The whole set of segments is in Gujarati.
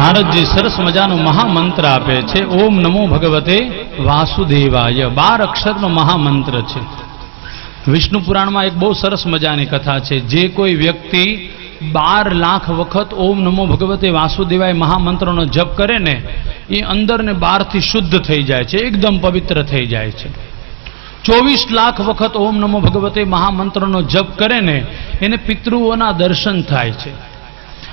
નારદજી સરસ મજાનો મહામંત્ર આપે છે. ઓમ નમો ભગવતે વાસુદેવાય 12 અક્ષરનો મહામંત્ર છે. વિષ્ણુ પુરાણમાં એક બહુ સરસ મજાની કથા છે. જે કોઈ વ્યક્તિ 12 લાખ વખત ઓમ નમો ભગવતે વાસુદેવાય મહામંત્રનો જપ કરે ને, એ અંદર ને બહારથી શુદ્ધ થઈ જાય છે, એકદમ પવિત્ર થઈ જાય છે. 24 લાખ વખત ઓમ નમો ભગવતે મહામંત્રનો જપ કરે ને, એને પિતૃઓના દર્શન થાય છે.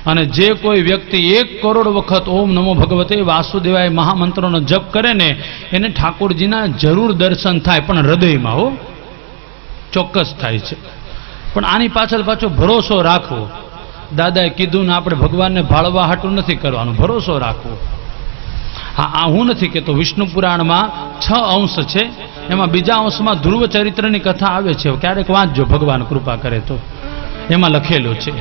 અને જે કોઈ વ્યક્તિ 1 કરોડ વખત ઓમ નમો ભગવતે વાસુદેવાય મહામંત્રનો જપ કરે ને, એને ઠાકોરજીના જરૂર દર્શન થાય, પણ હૃદયમાં હો, ચોક્કસ થાય છે. પણ આની પાછળ પાછો ભરોસો રાખવો. દાદાએ કીધું ને, આપણે ભગવાનને ભાળવા હાટું નથી કરવાનું, ભરોસો રાખવો. હા, આ હું નથી કહેતો, વિષ્ણુ પુરાણમાં 6 અંશ છે, એમાં બીજા અંશમાં ધ્રુવ ચરિત્રની કથા આવે છે. ક્યારેક વાંચજો, ભગવાન કૃપા કરે તો, એમાં લખેલું છે.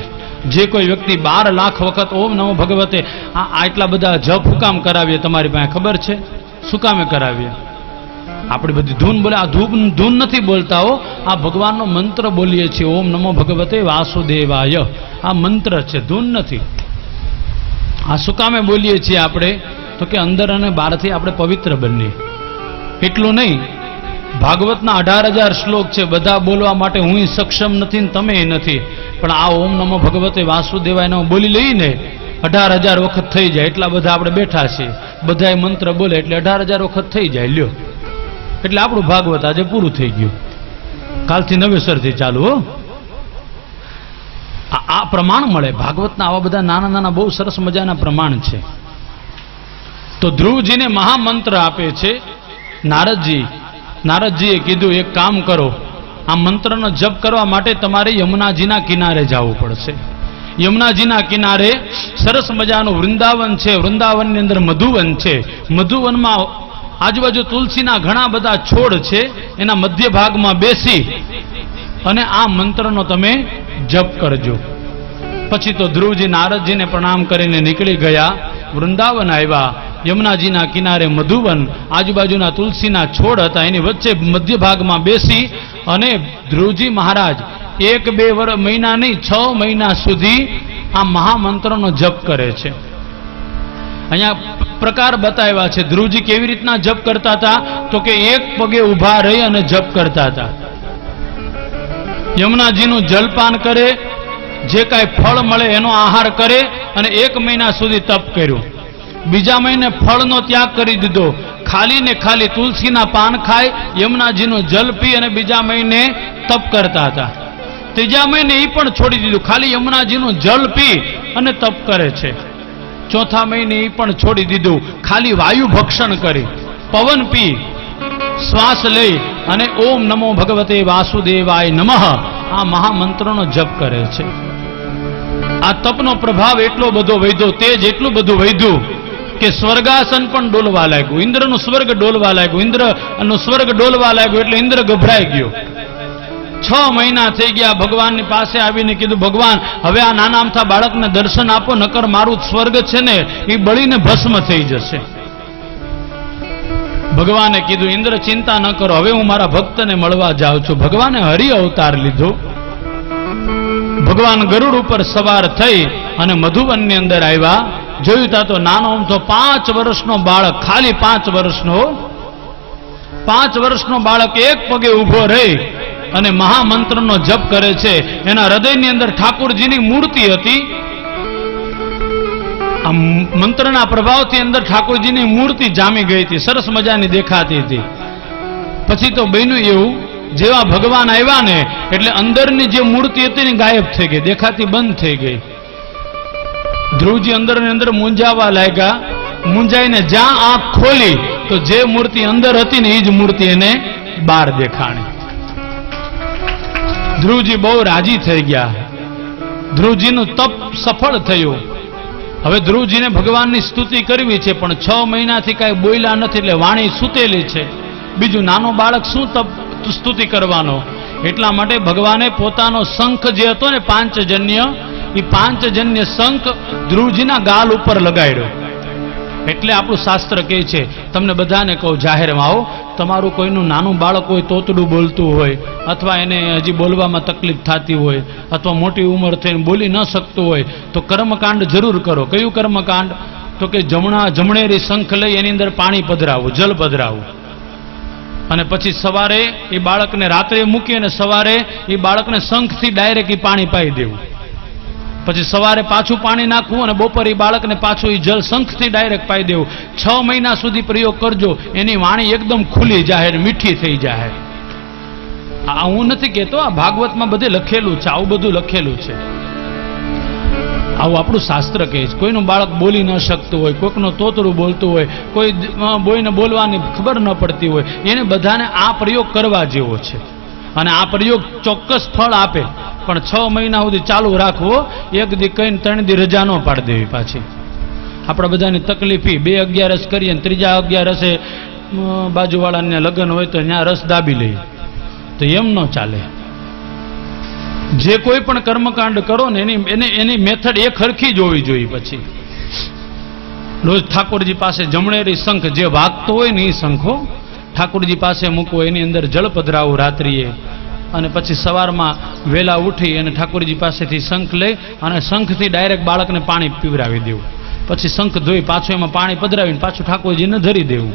જે કોઈ વ્યક્તિ 12 લાખ વખત ઓમ નમો ભગવતે, આટલા બધા જપ હુકામ કરાવીએ, તમારી પાસે ખબર છે શું કામે કરાવીએ? આપણી બધી ધૂન બોલે, આ ધૂન નથી બોલતા હો, આ ભગવાનનો મંત્ર બોલીએ છીએ. ઓમ નમો ભગવતે વાસુદેવાય, આ મંત્ર છે, ધૂન નથી. આ શું કામે બોલીએ છીએ આપણે? તો કે અંદર અને બહારથી આપણે પવિત્ર બનીએ. એટલું નહીં, ભાગવતના 18,000 શ્લોક છે, બધા બોલવા માટે હું સક્ષમ નથી ને તમે નથી, પણ આ ઓમ નમો ભગવતે વાસુદેવાયનો બોલી લઈને 18,000 વખત થઈ જાય. એટલા બધા આપણે બેઠા છીએ, બધાએ મંત્ર બોલે એટલે 18,000 વખત થઈ જાય. લ્યો, એટલે આપણું ભાગવત આજે પૂરું થઈ ગયું. કાલથી નવેસરથી ચાલુ હો. આ પ્રમાણ મળે ભાગવતના. આવા બધા નાના નાના બહુ સરસ મજાના પ્રમાણ છે. તો ધ્રુવજીને મહામંત્ર આપે છે નારદજીએ કીધું, એક કામ કરો, આ મંત્રનો જપ કરવા માટે તમારે યમુનાજીના કિનારે જવું પડશે. યમુનાજીના કિનારે સરસ મજાનું વૃંદાવન છે. વૃંદાવનની અંદર મધુવન છે. મધુવનમાં આજુબાજુ તુલસીના ઘણા બધા છોડ છે. એના મધ્ય ભાગમાં બેસી અને આ મંત્રનો તમે જપ કરજો. પછી તો ધ્રુવજી નારદજીને પ્રણામ કરીને નીકળી ગયા, વૃંદાવન આવ્યા. યમુનાજીના કિનારે મધુવન, આજુબાજુના તુલસીના છોડ હતા, એની વચ્ચે મધ્ય ભાગમાં બેસી અને ધ્રુવજી મહારાજ 1-2 મહિના નહીં, 6 મહિના સુધી આ મહામંત્રનો જપ કરે છે. અહીંયા પ્રકાર બતાવ્યા છે. ધ્રુવજી કેવી રીતના જપ કરતા હતા? તો કે એક પગે ઊભા રહી અને જપ કરતા હતા. યમુનાજીનું જલપાન કરે, જે કાંઈ ફળ મળે એનો આહાર કરે, અને 1 મહિના સુધી તપ કર્યું. બીજા મહિને ફળનો ત્યાગ કરી દીધો, ખાલી ને ખાલી તુલસીના પાન ખાય, યમુનાજીનું જલ પી અને બીજા મહિને તપ કરતા હતા. ત્રીજા મહિને એ પણ છોડી દીધું, ખાલી યમુનાજીનું જલ પી અને તપ કરે છે. ચોથા મહિને એ પણ છોડી દીધું, ખાલી વાયુ ભક્ષણ કરી, પવન પી, શ્વાસ લઈ અને ઓમ નમો ભગવતે વાસુદેવાય નમઃ આ મહામંત્રનો જપ કરે છે. આ તપનો પ્રભાવ એટલો બધો વધ્યો, તેજ એટલું બધું વધ્યું કે સ્વર્ગાસન પણ ડોલવા લાગ્યું. ઇન્દ્રનું સ્વર્ગ ડોલવા લાગ્યું. ઇન્દ્રનું સ્વર્ગ ડોલવા લાગ્યું એટલે ઇન્દ્ર ગભરાઈ ગયો. 6 મહિના થઈ ગયા. ભગવાનની પાસે આવીને કીધું, ભગવાન હવે આ નાના અમથા બાળકને દર્શન આપો, નકર મારું સ્વર્ગ છે ને એ બળીને ભસ્મ થઈ જશે. ભગવાને કીધું, ઇન્દ્ર ચિંતા ન કરો, હવે હું મારા ભક્તને મળવા જાઉં છું. ભગવાને હરિ અવતાર લીધો. ભગવાન ગરુડ ઉપર સવાર થઈ અને મધુવનની અંદર આવ્યા. જોયું તા તો નાનો અમથો 5 વર્ષનો બાળક, ખાલી 5 વર્ષનો, 5 વર્ષનો બાળક એક પગે ઊભો રહી અને મહામંત્રનો જપ કરે છે. એના હૃદયની અંદર ઠાકોરજીની મૂર્તિ હતી. આ મંત્રના પ્રભાવથી અંદર ઠાકોરજીની મૂર્તિ જામી ગઈ હતી, સરસ મજાની દેખાતી હતી. પછી તો બન્યું એવું, જેવા ભગવાન આવ્યા ને એટલે અંદરની જે મૂર્તિ હતી ને ગાયબ થઈ ગઈ, દેખાતી બંધ થઈ ગઈ. ધ્રુવજી અંદર ને અંદર મૂંઝાવા લાગ્યા. મૂંઝાઈને જ્યાં આંખ ખોલી તો જે મૂર્તિ અંદર હતી ને એ જ મૂર્તિ એને બહાર દેખાણી. ધ્રુવજી બહુ રાજી થઈ ગયા. ધ્રુવજીનું તપ સફળ થયું. હવે ધ્રુવજીને ભગવાનની સ્તુતિ કરવી છે, પણ 6 મહિનાથી કાંઈ બોલ્યા નથી એટલે વાણી સૂતેલી છે. બીજું નાનો બાળક શું તપ સ્તુતિ કરવાનો? એટલા માટે ભગવાને પોતાનો શંખ જે હતો ને પાંચજન્ય, એ પાંચજન્ય શંખ ધ્રુવજીના ગાલ ઉપર લગાડ્યો. એટલે આપણું શાસ્ત્ર કહે છે, તમને બધાને કહું, જાહેરમાં આવો, તમારું કોઈનું નાનું બાળક હોય, તોતડું બોલતું હોય, અથવા એને હજી બોલવામાં તકલીફ થતી હોય, અથવા મોટી ઉંમર થઈને બોલી ન શકતું હોય, તો કર્મકાંડ જરૂર કરો. કયું કર્મકાંડ? તો કે જમણેરી શંખ લઈ એની અંદર પાણી પધરાવું, જલ પધરાવું, અને પછી સવારે એ બાળકને રાત્રે મૂકી અને સવારે એ બાળકને શંખથી ડાયરેક્ટ એ પાણી પાઈ દેવું. પછી સવારે પાછું પાણી નાખવું અને બપોરે એ બાળકને પાછું એ જલ શંખથી ડાયરેક્ટ પાઈ દેવું. 6 મહિના સુધી પ્રયોગ કરજો, એની વાણી એકદમ ખુલી જાય, મીઠી થઈ જાય. આ હું નથી કહેતો, આ ભાગવતમાં બધે લખેલું છે, આવું બધું લખેલું છે. આવું આપણું શાસ્ત્ર કહે છે. કોઈનું બાળક બોલી ન શકતું હોય, કોઈકનું તોતરું બોલતું હોય, કોઈને બોલવાની ખબર ન પડતી હોય, એને બધાને આ પ્રયોગ કરવા જેવો છે. અને આ પ્રયોગ ચોક્કસ ફળ આપે. પણ 6 મહિના સુધી ચાલુ રાખવો, એક દી કહીને 3 દી રજા ન પાડી દેવી પાછી. આપણા બધાની તકલીફી 2 11 કરીએ ને 3જા 11 બાજુવાળાને લગ્ન હોય તો ત્યાં રસ દાબી લઈએ, તો એમ ન ચાલે. જે કોઈ પણ કર્મકાંડ કરો ને એની મેથડ એક હરખી જ હોવી જોઈએ. પછી રોજ ઠાકોરજી પાસે જમણેરી શંખ જે વાગતો હોય ને એ શંખો ઠાકોરજી પાસે મૂકવો, એની અંદર જળ પધરાવું રાત્રિએ, અને પછી સવારમાં વહેલા ઉઠી અને ઠાકોરજી પાસેથી શંખ લઈ અને શંખથી ડાયરેક્ટ બાળકને પાણી પીવરાવી દેવું. પછી શંખ ધોઈ પાછું એમાં પાણી પધરાવીને પાછું ઠાકોરજીને ધરી દેવું.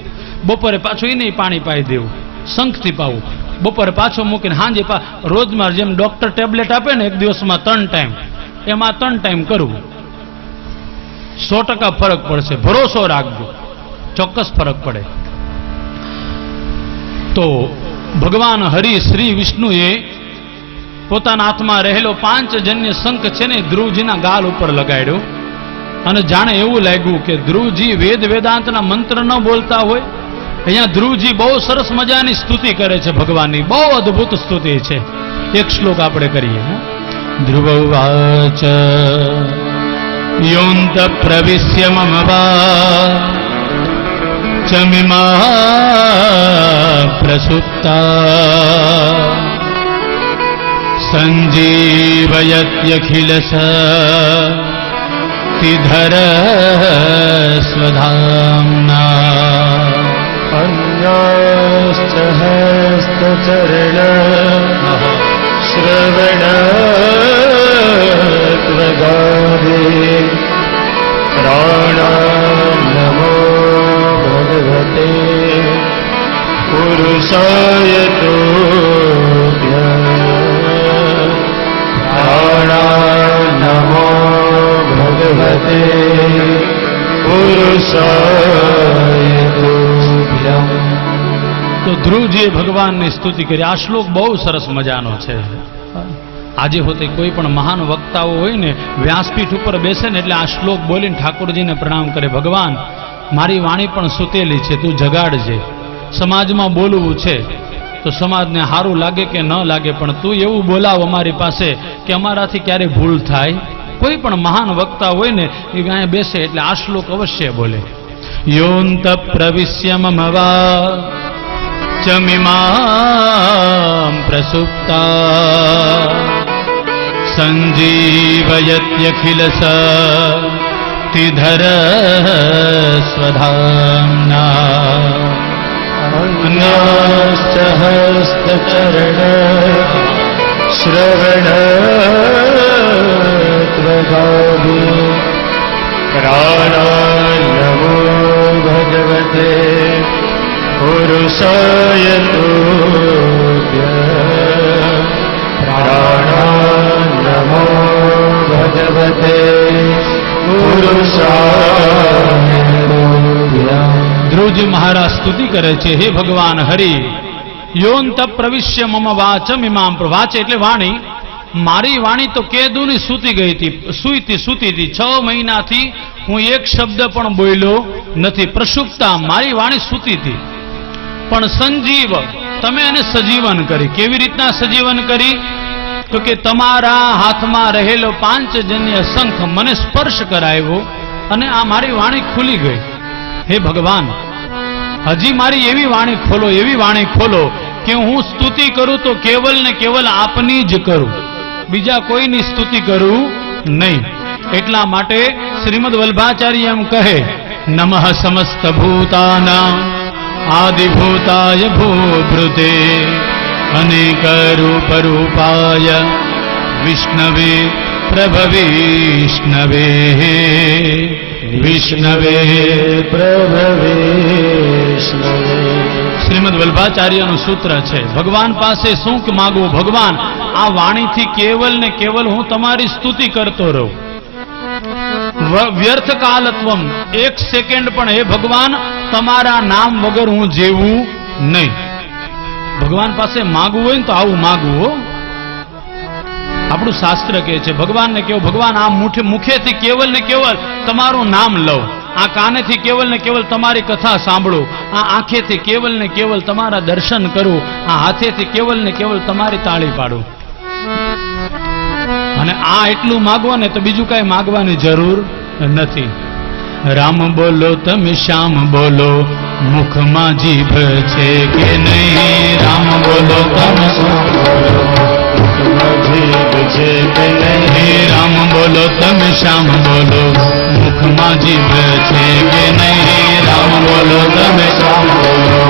બપોરે પાછું એને પાણી પાઈ દેવું, શંખથી પાવું. બપોરે પાછો મૂકીને સાંજે રોજમાં જેમ ડોક્ટર ટેબ્લેટ આપે ને એક દિવસમાં 3 ટાઈમ, એમાં 3 ટાઈમ કરવું. 100% ફરક પડશે, ભરોસો રાખજો, ચોક્કસ ફરક પડે. તો ભગવાન હરિ શ્રી વિષ્ણુએ પોતાના હાથમાં રહેલો 5 જન્ય શંખ છે ને ધ્રુવજીના ગાલ ઉપર લગાડ્યો, અને જાણે એવું લાગ્યું કે ધ્રુવજી વેદાંતના મંત્ર ન બોલતા હોય. અહીંયા ધ્રુવજી બહુ સરસ મજાની સ્તુતિ કરે છે ભગવાનની, બહુ અદ્ભુત સ્તુતિ છે. એક શ્લોક આપણે કરીએ. ધ્રુવવાચ યોન્ત પ્રવિશ્ય મમ વાચમિમા પ્રસુપ્તા સંજીવયત્યખિલ શક્તિધર સ્વધામ્ના अन्याश्च हस्तचरण श्रवण त्वगादे प्राणान्नमो भगवते पुरुषाय तुभ्यं प्राणान्नमो भगवते पुरुषाय तुभ्यं. તો ધ્રુવજીએ ભગવાનની સ્તુતિ કરી. આ શ્લોક બહુ સરસ મજાનો છે. આજે હોતે કોઈ પણ મહાન વક્તાઓ હોય ને વ્યાસપીઠ ઉપર બેસે ને એટલે આ શ્લોક બોલીને ઠાકોરજીને પ્રણામ કરે. ભગવાન, મારી વાણી પણ સૂતેલી છે, તું જગાડજે. સમાજમાં બોલવું છે તો સમાજને સારું લાગે કે ન લાગે, પણ તું એવું બોલાવ અમારી પાસે કે અમારાથી ક્યારે ભૂલ થાય. કોઈ પણ મહાન વક્તા હોય ને એ અહીંયા બેસે એટલે આ શ્લોક અવશ્ય બોલે. યોન્ત પ્રવિશ્ય મમ વાચમિમાં પ્રસુપ્તા સંજીવયત્યખિલ શક્તિધર સ્વધામ્ના अन्याश्च हस्तचरण श्रवण त्वगादे प्राणान्नमो भगवते पुरुषाय तुभ्यं प्राणान्नमो भगवते पुरुषाय तुभ्यं. ધ્રુવજી મહારાજ સ્તુતિ કરે છે. હે ભગવાન હરિ, યોન્ત પ્રવિશ્ય મમ વાચમ ઇમામ. વાચ એટલે વાણી. મારી વાણી તો કેદુની સૂતી ગઈ હતી, સૂતી હતી. 6 મહિનાથી હું એક શબ્દ પણ બોલ્યો નથી. પ્રસુપ્તા, મારી વાણી સૂતી હતી. પણ સંજીવ, તમે એને સજીવન કરી. કેવી રીતના સજીવન કરી? તો કે તમારા હાથમાં રહેલો 5 જન્ય શંખ મને સ્પર્શ કરાવ્યો અને આ મારી વાણી ખુલી ગઈ. હે ભગવાન, હજી મારી એવી વાણી ખોલો, એવી વાણી ખોલો કે હું સ્તુતિ કરું તો કેવલ ને કેવલ આપની જ કરું, બીજા કોઈની સ્તુતિ કરું નહીં. એટલા માટે શ્રીમદ વલ્ભાચાર્ય એમ કહે, નમઃ સમસ્ત ભૂતાનાં આદિભૂતાય ભૂભૃતે અનેક રૂપ રૂપાય વિષ્ણવે પ્રભવિષ્ણવે વિષ્ણવે પ્રભવે વિષ્ણવે. શ્રીમદ વલ્ભાચાર્યનું સૂત્ર છે, ભગવાન પાસે શું માગવું? ભગવાન, આ વાણીથી કેવલ ને કેવલ હું તમારી સ્તુતિ કરતો રહું. વ્યર્થ કાલત્વમ, એક સેકન્ડ પણ હે ભગવાન તમારા નામ વગર હું જીવું નહીં. ભગવાન પાસે માગવું હોય ને તો આવું માગવું હો. આપણું શાસ્ત્ર કહે છે ભગવાનને કેવું, ભગવાન આ મુખેથી કેવલ ને કેવલ તમારું નામ લઉં, આ કાનેથી કેવલ ને કેવલ તમારી કથા સાંભળું, આ આંખેથી કેવલ ને કેવલ તમારા દર્શન કરું, આ હાથેથી કેવલ ને કેવલ તમારી તાળી પાડું. અને આ એટલું માગવા ને તો બીજું કઈ માગવાની જરૂર નથી. રામ બોલો તમે શ્યામ બોલો, મુખમાં જીભ છે કે નહીં? રામ બોલો તમે શ્યામ બોલો, મુખમાં જીભ છે કે નહીં? રામ બોલો તમે શ્યામ બોલો, મુખમાં જીભ છે કે નહીં? રામ બોલો તમે શ્યામ બોલો,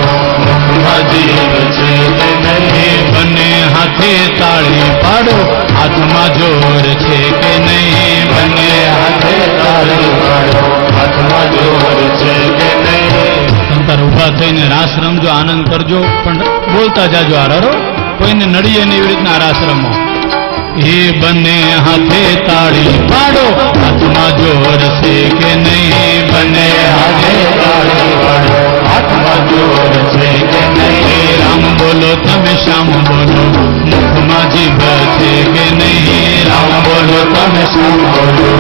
મુખમાં જીભ છે કે નહીં? બંને હાથે તાળી પાડો, હાથમાં જોર છે કે નહીં? બંને હાથે તાળી પાડો, હાથમાં જોર છે કે નહીં? તંતર ઉભા થઈને રાસ રમજો, આનંદ કરજો, પણ બોલતા જાજો. આરો કોઈને નડીએ ને એવી રીતના રાસ રમો. એ બંને હાથે તાળી પાડો, હાથમાં જોર છે કે નહીં? બંને હાથે તાળી પાડો, હાથમાં જોર છે કે નહીં? રામ બોલો તમે શ્યામ બોલો, મુખમાં જીભ છે કે નહીં? રામ બોલો તમે શ્યામ બોલો,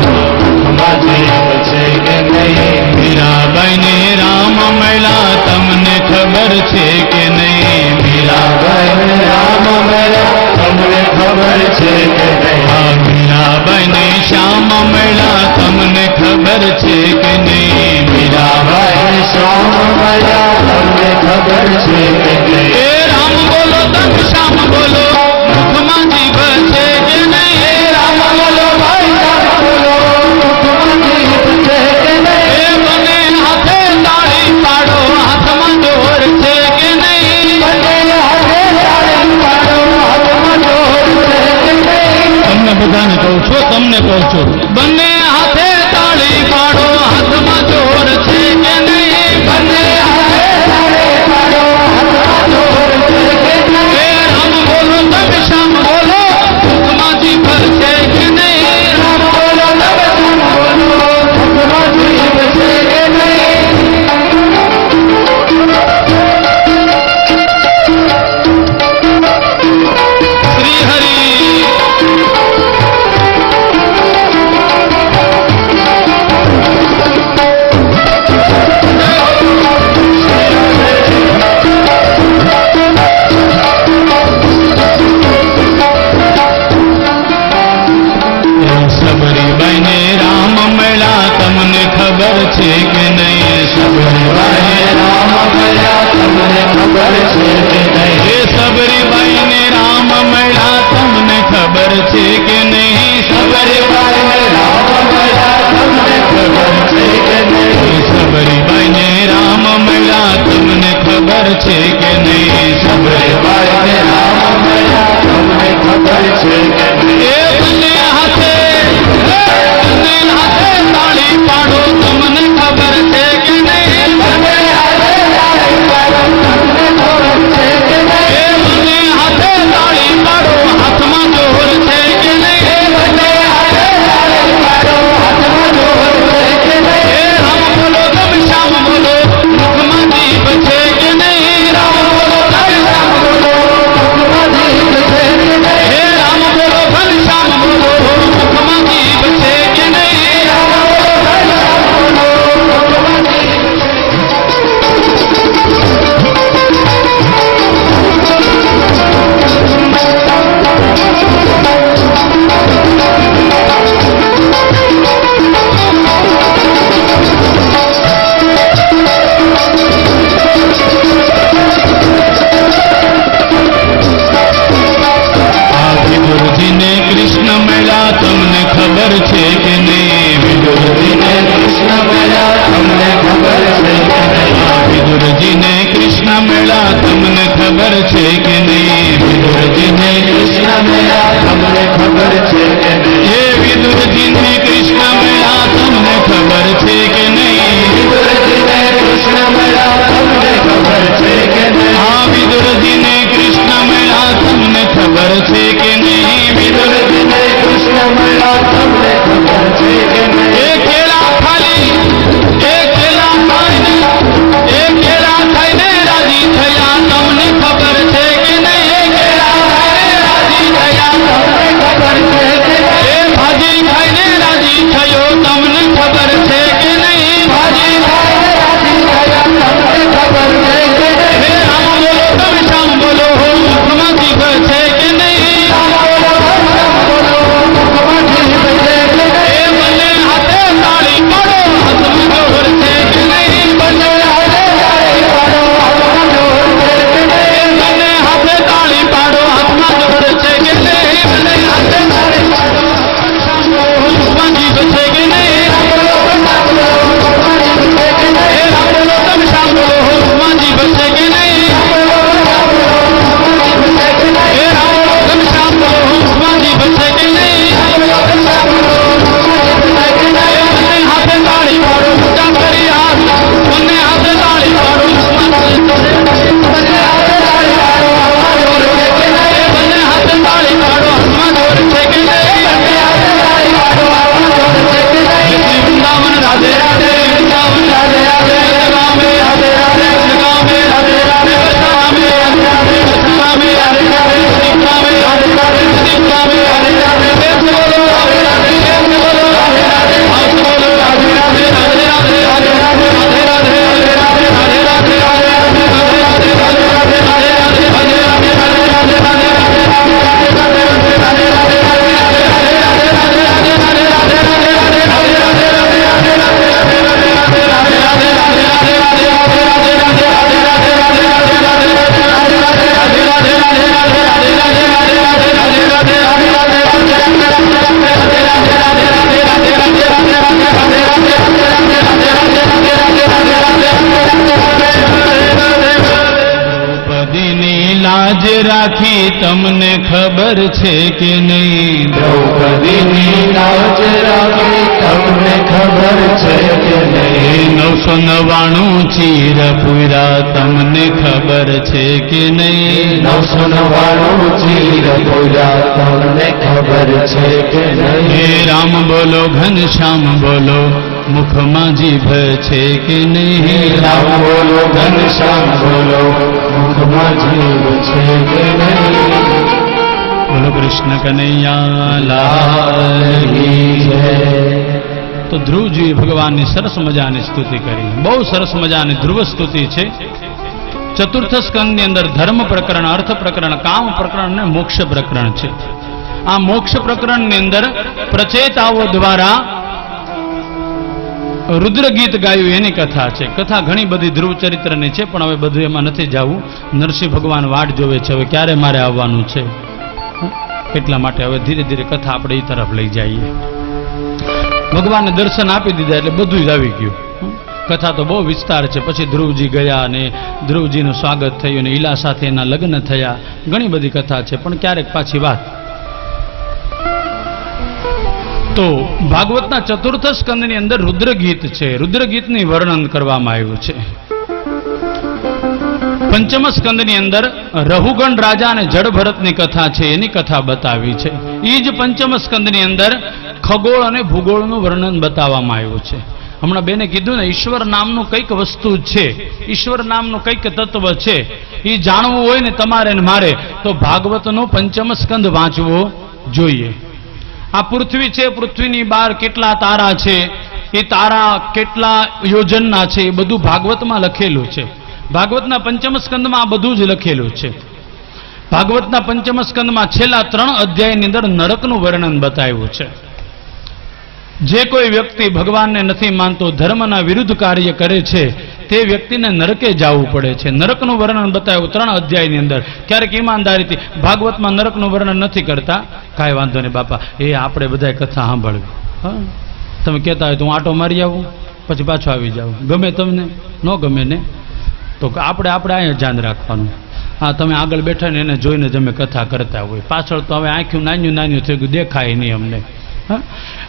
મુખમાં જીભ છે કે નહીં? મીરાબાઈ ને રામ મળ્યા તમને ખબર છે કે નહીં? મીરાબાઈ રામ મળ્યા તમને ખબર છે કે નહીં? મીરાબાઈ ને શ્યામ મળ્યા તમને ખબર છે કે નહીં? મીરાબાઈ શ્યામ મળ્યા તમને ખબર છે કે નહીં? એ રામ બોલો તમે શ્યામ બોલો, મુખમાં જીભ છે કે નહીં? રામ બોલો ભાઈ રામ બોલો, મુખમાં જીભ છે કે નહીં? એ બંને હાથે તાળી પાડો, હાથમાં જોર છે કે નહીં? બંને હાથે તાળી પાડો, હાથમાં જોર છે કે નહીં? તમને બધાને કહું છું, તમને કહું છું, બંને હાથે તાળી પાડો, હાથમાં જોર છે કે નહીં? બંને હાથે તાળી પાડો, હાથમાં જોર છે કે નહીં? એ રામ બોલો તમે શ્યામ બોલો, મુખમાં જીભ છે કે નહીં? રામ બોલો તમે શ્યામ બોલો, મુખમાં જીભ છે કે નહીં? શ્રી હરિ સબરીબાઈ ને રામ મળ્યા તમને ખબર છે કે નહીં? સબરીબાઈ રામ મળ્યા તમને ખબર છે કે નહીં? એ સબરીબાઈ ને રામ મળ્યા તમને ખબર છે કે નહીં? સબરીબાઈ રામ મળ્યા તમને ખબર છે કે નહીં? સબરીબાઈ ને રામ મળ્યા તમને ખબર છે કે નહીં? સબરીબાઈ રામ મળ્યા તમને ખબર છે કે નહીં? એ બંને હાથે તાળી પાડો, તમને ખબર છે કે નહીં? બંને હાથે તાળી પાડો, તમને ખબર છે કે રાખી તમને ખબર છે કે નહીં? દ્રૌપદીની લાજ રાખી તમને ખબર છે કે નહીં? 999 ચીર પૂરા તમને ખબર છે કે નહીં? 999 ચીર પૂરા તમને ખબર છે કે નહીં? હે રામ બોલો ઘનશ્યામ બોલો મુખમાં જીભ છે કે નહીં? રામ બોલો ઘનશ્યામ બોલો મુખમાં જીવ છે કે નહીં? બોલો કૃષ્ણ કનૈયા લાલ કી જય. તો ધ્રુવજીએ ભગવાનની સરસ મજાની સ્તુતિ કરી. બહુ સરસ મજાની ધ્રુવ સ્તુતિ છે. ચતુર્થ સ્કંદની અંદર ધર્મ પ્રકરણ, અર્થ પ્રકરણ, કામ પ્રકરણ અને મોક્ષ પ્રકરણ છે. આ મોક્ષ પ્રકરણની અંદર પ્રચેતાઓ દ્વારા રુદ્ર ગીત ગાયું એની કથા છે. કથા ઘણી બધી ધ્રુવ ચરિત્રની છે, પણ હવે બધું એમાં નથી જવું. નરસિંહ ભગવાન વાટ જોવે છે હવે ક્યારે મારે આવવાનું છે, એટલા માટે હવે ધીરે ધીરે કથા આપણે એ તરફ લઈ જઈએ. ભગવાનને દર્શન આપી દીધા એટલે બધું જ આવી ગયું. કથા તો બહુ વિસ્તાર છે. પછી ધ્રુવજી ગયા અને ધ્રુવજીનું સ્વાગત થયું અને ઈલા સાથે એના લગ્ન થયા. ઘણી બધી કથા છે, પણ ક્યારેક પાછી વાત. તો ભાગવતના ચતુર્થ સ્કંદની અંદર રુદ્ર ગીત છે. રુદ્ર ગીતની વર્ણન કરવામાં આવ્યું છે. પંચમ સ્કંદની અંદર રહુગણ રાજા અને જડ ભરતની કથા છે, એની કથા બતાવી છે. એ જ પંચમ સ્કંદની અંદર ખગોળ અને ભૂગોળનું વર્ણન બતાવવામાં આવ્યું છે. હમણાં બેને કીધું ને, ઈશ્વર નામનું કંઈક વસ્તુ છે, ઈશ્વર નામનું કંઈક તત્વ છે. એ જાણવું હોય ને તમારે ને મારે તો ભાગવતનો પંચમ સ્કંદ વાંચવો જોઈએ. આ પૃથ્વી છે, પૃથ્વીની બહાર કેટલા તારા છે, એ તારા કેટલા યોજનના છે, એ બધું ભાગવતમાં લખેલું છે. ભાગવતના પંચમ સ્કંદમાં આ બધું જ લખેલું છે. ભાગવતના પંચમ સ્કંદમાં છેલ્લા 3 અધ્યાયની અંદર નરકનું વર્ણન બતાવ્યું છે. જે કોઈ વ્યક્તિ ભગવાનને નથી માનતો, ધર્મના વિરુદ્ધ કાર્ય કરે છે, તે વ્યક્તિને નરકે જવું પડે છે. નરકનું વર્ણન બતાવ્યું 3 અધ્યાયની અંદર. ક્યારેક ઈમાનદારીથી ભાગવતમાં નરકનું વર્ણન નથી કરતા, કાંઈ વાંધો નહીં બાપા, એ આપણે બધાય કથા સાંભળવી. હા, તમે કહેતા હોય તો હું આટો મારી આવું, પછી પાછો આવી જાઉં. ગમે તમને, ન ગમે ને તો આપણે અહીંયા ધ્યાન રાખવાનું. હા, તમે આગળ બેઠા ને એને જોઈને જ અમે કથા કરતા હોય. પાછળ તો હવે આંખ્યું નાન્યું નાન્યું થઈ ગયું, દેખાય નહીં અમને. હા,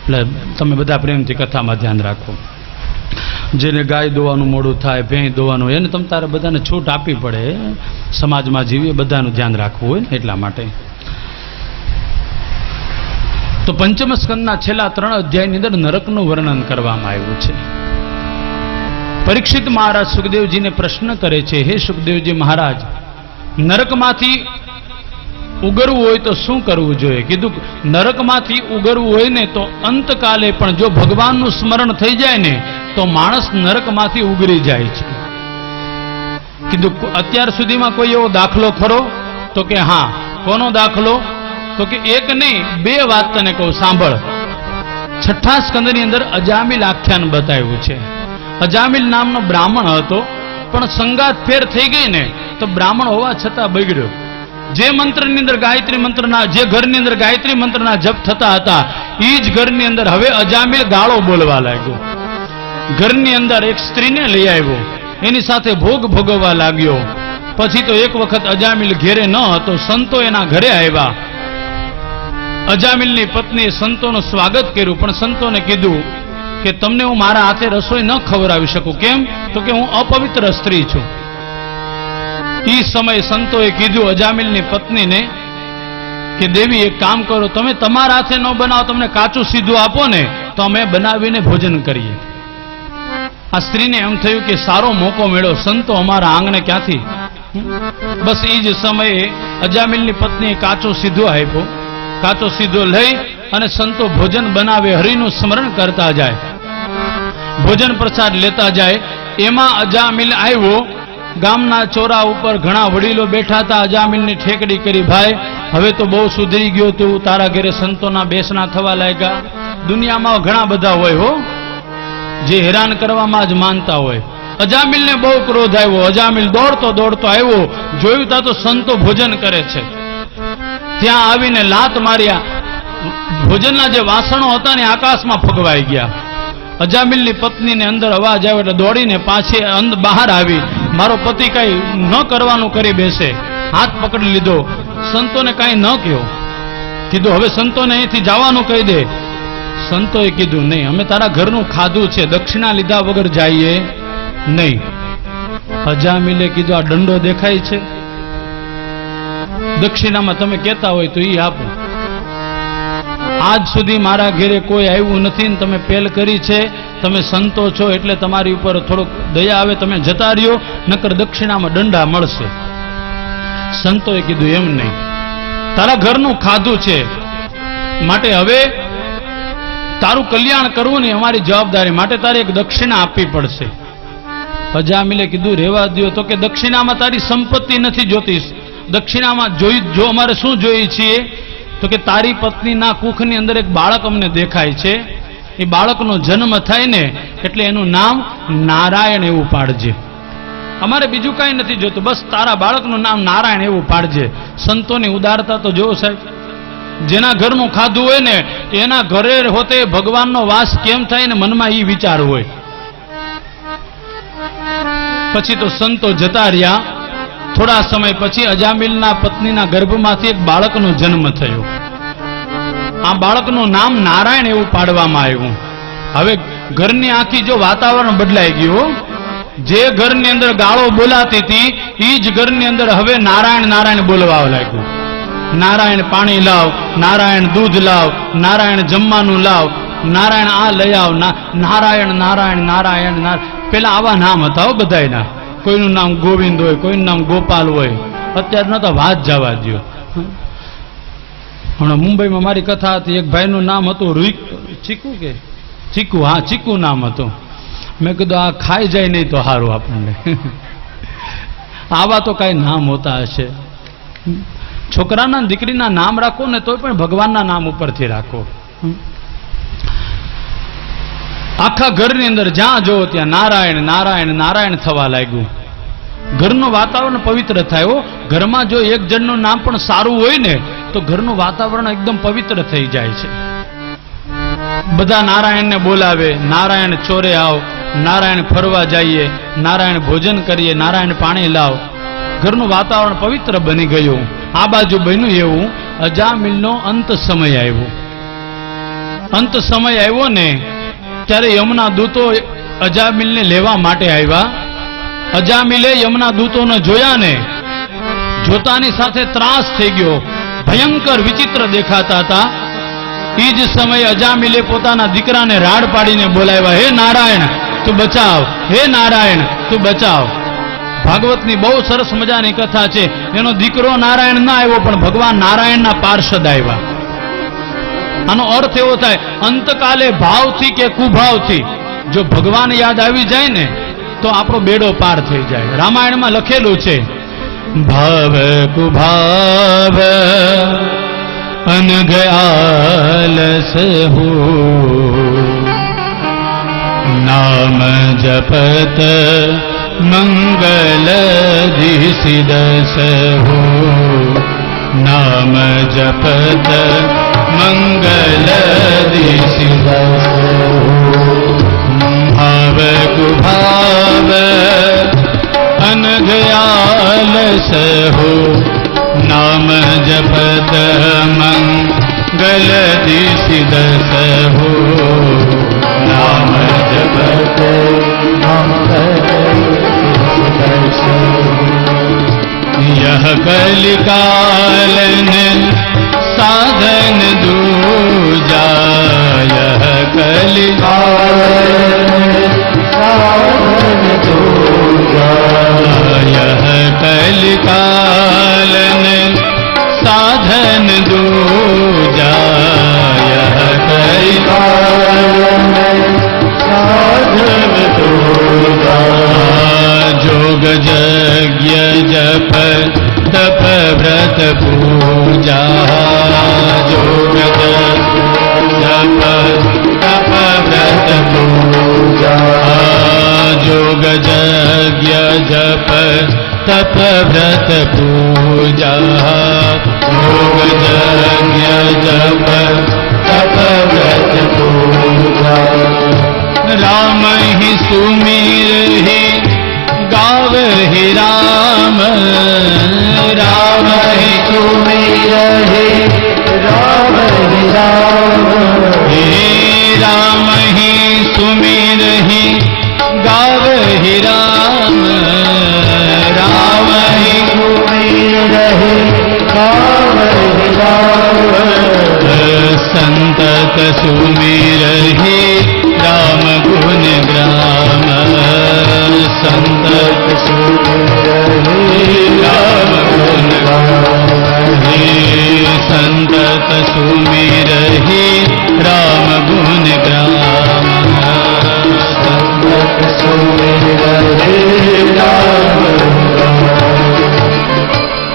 એટલે તમે બધા પ્રેમથી કથામાં ધ્યાન રાખો. જેને ગાય દોવાનું મોડું થાય, ભેંસ દોવાનું, એને તમે તારે બધાને છૂટ આપવી પડે. સમાજમાં જીવીએ, બધાનું ધ્યાન રાખવું હોય ને એટલા માટે. તો પંચમ સ્કંદના છેલ્લા 3 અધ્યાયની અંદર નરકનું વર્ણન કરવામાં આવ્યું છે. પરીક્ષિત મહારાજ સુખદેવજીને પ્રશ્ન કરે છે, હે સુખદેવજી મહારાજ, નરકમાંથી ઉગરવું હોય તો શું કરવું જોઈએ? કીધું નરકમાંથી ઉગરવું હોય ને તો અંતકાલે પણ જો ભગવાનનું સ્મરણ થઈ જાય ને તો માણસ નરકમાંથી ઉગરી જાય છે. કીધું અત્યાર સુધીમાં કોઈ એવો દાખલો ખરો? તો કે હા. કોનો દાખલો? તો કે એક નહીં 2 વાત તને કહું, સાંભળ. 6ઠા સ્કંદની અંદર અજામિલ આખ્યાન બતાવ્યું છે. અજામિલ નામનો બ્રાહ્મણ હતો, પણ સંગાત ફેર થઈ ગઈ ને તો બ્રાહ્મણ હોવા છતાં બગડ્યો. જે મંત્રની અંદર ગાયત્રી મંત્રના, જે ઘરની અંદર ગાયત્રી મંત્રના જપ થતા હતા, એ જ ઘરની અંદર હવે અજામિલ ગાળો બોલવા લાગ્યો. ઘરની અંદર એક સ્ત્રીને લઈ આવ્યો, એની સાથે ભોગ ભોગવવા લાગ્યો. પછી તો એક વખત અજામિલ ઘેરે ન હતો, સંતો એના ઘરે આવ્યા. અજામિલની પત્નીએ સંતોનું સ્વાગત કર્યું, પણ સંતોને કીધું કે તમને હું મારા હાથે રસોઈ ન ખવડાવી શકું. કેમ? તો કે હું અપવિત્ર સ્ત્રી છું. એ સમયે સંતોએ કીધું અજામિલની પત્નીને કે દેવી એક કામ કરો, તમે તમારા હાથે ન બનાવો, તમને કાચું સીધું આપો ને તો અમે બનાવીને ભોજન કરીએ. આ સ્ત્રીને એમ થયું કે સારો મોકો મળ્યો, સંતો અમારા આંગણે ક્યાંથી. બસ એ જ સમયે અજામિલની પત્નીએ કાચો સીધો આપ્યો. કાચો સીધો લઈ અને સંતો ભોજન બનાવે, હરિનું સ્મરણ કરતા જાય, ભોજન પ્રસાદ લેતા જાય. એમાં અજામિલ આવ્યો. ગામના ચોરા ઉપર ઘણા વડીલો બેઠા હતા. અજામિલની ઠેકડી કરી, ભાઈ હવે તો બહુ સુધરી ગયો તું, તારા ઘરે સંતોના બેસણા થવા લાગ્યા. દુનિયામાં ઘણા બધા હોય હો, જે હેરાન કરવામાં જ માનતા હોય. અજામિલને બહુ ક્રોધ આવ્યો. અજામિલ દોડતો દોડતો આવ્યો, જોયું તા તો સંતો ભોજન કરે છે. ત્યાં આવીને લાત માર્યા. ભોજનના જે વાસણો હતા ને આકાશમાં ફગવાઈ ગયા. અજામિલની પત્નીને અંદર અવાજ આવ્યો એટલે દોડીને પાછી બહાર આવી. મારો પતિ કઈ ન કરવાનું કરી બેસે, હાથ પકડી લીધો. સંતોને કાંઈ ન કહ્યો. કીધું હવે સંતોને અહીંથી જવાનું કહી દે. સંતોએ કીધું નહીં, અમે તારા ઘરનું ખાધું છે, દક્ષિણા લીધા વગર જઈએ નહીં. અજામિલે કીધું આ દંડો દેખાય છે, દક્ષિણામાં તમે કહેતા હોય તો ઈ આપો. આજ સુધી મારા ઘેરે કોઈ આવ્યું નથી ને તમે પહેલ કરી છે, તમે સંતો છો એટલે તમારી ઉપર થોડોક દયા આવે, તમે જતા રહ્યો, નકર દક્ષિણામાં દંડા મળશે. સંતોએ કીધું એમ નહીં, તારા ઘરનું ખાધું છે માટે હવે તારું કલ્યાણ કરવું ને અમારી જવાબદારી, માટે તારે એક દક્ષિણા આપવી પડશે. અજામિલે કીધું રહેવા દ્યો. તો કે દક્ષિણામાં તારી સંપત્તિ નથી જોતી, દક્ષિણામાં જો અમારે શું જોઈએ છીએ તો કે તારી પત્નીના કુખની અંદર એક બાળક અમને દેખાય છે, એ બાળકનો જન્મ થાય ને એટલે એનું નામ નારાયણ એવું પાડજે. અમારે બીજું કાંઈ નથી જોતું, બસ તારા બાળકનું નામ નારાયણ એવું પાડજે. સંતોની ઉદારતા તો જોવો સાહેબ, જેના ઘરનું ખાધું હોય ને એના ઘરે હોતે ભગવાનનો વાસ કેમ થાય ને મનમાં એ વિચાર હોય. પછી તો સંતો જતા રહ્યા. થોડા સમય પછી અજામિલના પત્નીના ગર્ભમાંથી એક બાળકનો જન્મ થયો. આ બાળકનું નામ નારાયણ એવું પાડવામાં આવ્યું. હવે ઘરની આખી જો વાતાવરણ બદલાઈ ગયું. જે ઘરની અંદર ગાળો બોલાતી હતી એ જ ઘરની અંદર હવે નારાયણ નારાયણ બોલવા લાગ્યું. નારાયણ પાણી લાવ, નારાયણ દૂધ લાવ, નારાયણ જમવાનું લાવ, નારાયણ આ લઈ આવ, નારાયણ નારાયણ નારાયણ. પેલા આવા નામ હતા હો બધાયના. કોઈનું નામ ગોવિંદ હોય, કોઈનું નામ ગોપાલ હોય. અત્યારનો તો વાત જવા દો. હમણાં મુંબઈમાં મારી કથા હતી, એક ભાઈનું નામ હતું ચીકુ કે ચીકુ, હા ચીકુ નામ હતું. મેં કીધું આ ખાઈ જાય નહીં તો સારું આપણને. આવા તો કાંઈ નામ હોતા હશે. છોકરાના દીકરીના નામ રાખો ને તોય પણ ભગવાનના નામ ઉપરથી રાખો. આખા ઘરની અંદર જ્યાં જો ત્યાં નારાયણ નારાયણ નારાયણ થવા લાગ્યું. ઘરનું વાતાવરણ પવિત્ર થાય. ઘરમાં જો એક જણનું નામ પણ સારું હોય ને તો ઘરનું વાતાવરણ એકદમ પવિત્ર થઈ જાય છે. બધા નારાયણને બોલાવે, નારાયણ ચોરે આવ, નારાયણ ફરવા જઈએ, નારાયણ ભોજન કરીએ, નારાયણ પાણી લાવ. ઘરનું વાતાવરણ પવિત્ર બની ગયું. આ બાજુ બન્યું એવું, અજામિલનો અંત સમય આવ્યો. અંત સમય આવ્યો ને ત્યારે યમના દૂતો અજામિલને લેવા માટે આવ્યા. અજામિલે યમના દૂતોને જોયા ને જોતાની સાથે ત્રાસ થઈ ગયો. ભયંકર વિચિત્ર દેખાતા હતા. એ જ સમયે અજામિલે પોતાના દીકરાને રાડ પાડીને બોલાવ્યા, હે નારાયણ તું બચાવ, હે નારાયણ તું બચાવ. ભાગવતની બહુ સરસ મજાની કથા છે. એનો દીકરો નારાયણ ના આવ્યો પણ ભગવાન નારાયણના પાર્ષદ આવ્યા. આનો અર્થ એવો થાય, અંતકાલે ભાવથી કે કુભાવથી જો ભગવાન યાદ આવી જાય ને તો આપણો બેડો પાર થઈ જાય. રામાયણમાં લખેલું છે, ભાવ કુભાવ અનઘ આલસ હો, નામ જપત મંગલ દિસિદસ હો, નામ જપત મંગલ દિસિદસ હો. ભાવ કુભાવ અનઘ આલસ હો, નામ જપત મંગલ દિસિદસ હો, નામ જપત यह कलिकालन साधन दूजा, यह कलिकालन साधन दूजा, यह कलिकालन साधन दूजा, यह कलिकालन साधन दूजा. जोग यज्ञ जप तप व्रत पूजा, जोग जप तप व्रत पूजा, जोग यज्ञ जप तप व्रत पूजा, जोग यज्ञ जप तप व्रत पूजा. राम ही सुमीर ही गाव ही राम, राम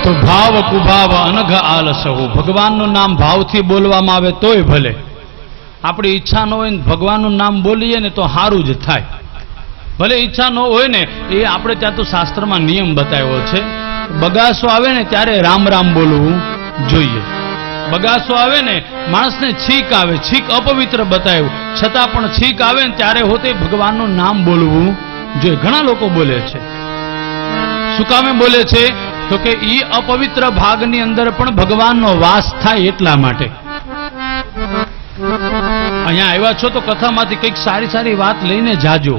તો ભાવ કુભાવ અનઘ આલસહુ, ભગવાનનું નામ ભાવથી બોલવામાં આવે તોય ભલે, આપણી ઈચ્છા ન હોય ને ભગવાનનું નામ બોલીએ ને તો સારું જ થાય. ભલે ઈચ્છા ન હોય ને, એ આપણે ત્યાં તો શાસ્ત્રમાં નિયમ બતાવ્યો છે, બગાસો આવે ને ત્યારે રામ રામ બોલવું જોઈએ. બગાસો આવે ને, માણસને છીક આવે, છીક અપવિત્ર બતાવ્યું, છતાં પણ છીક આવે ને ત્યારે હોતે ભગવાનનું નામ બોલવું જોઈએ. ઘણા લોકો બોલે છે. શું કામે બોલે છે? તો કે ઈ અપવિત્ર ભાગની અંદર પણ ભગવાનનો વાસ થાય એટલા માટે. અહીંયા આવ્યા છો તો કથામાંથી કંઈક સારી સારી વાત લઈને જાજો.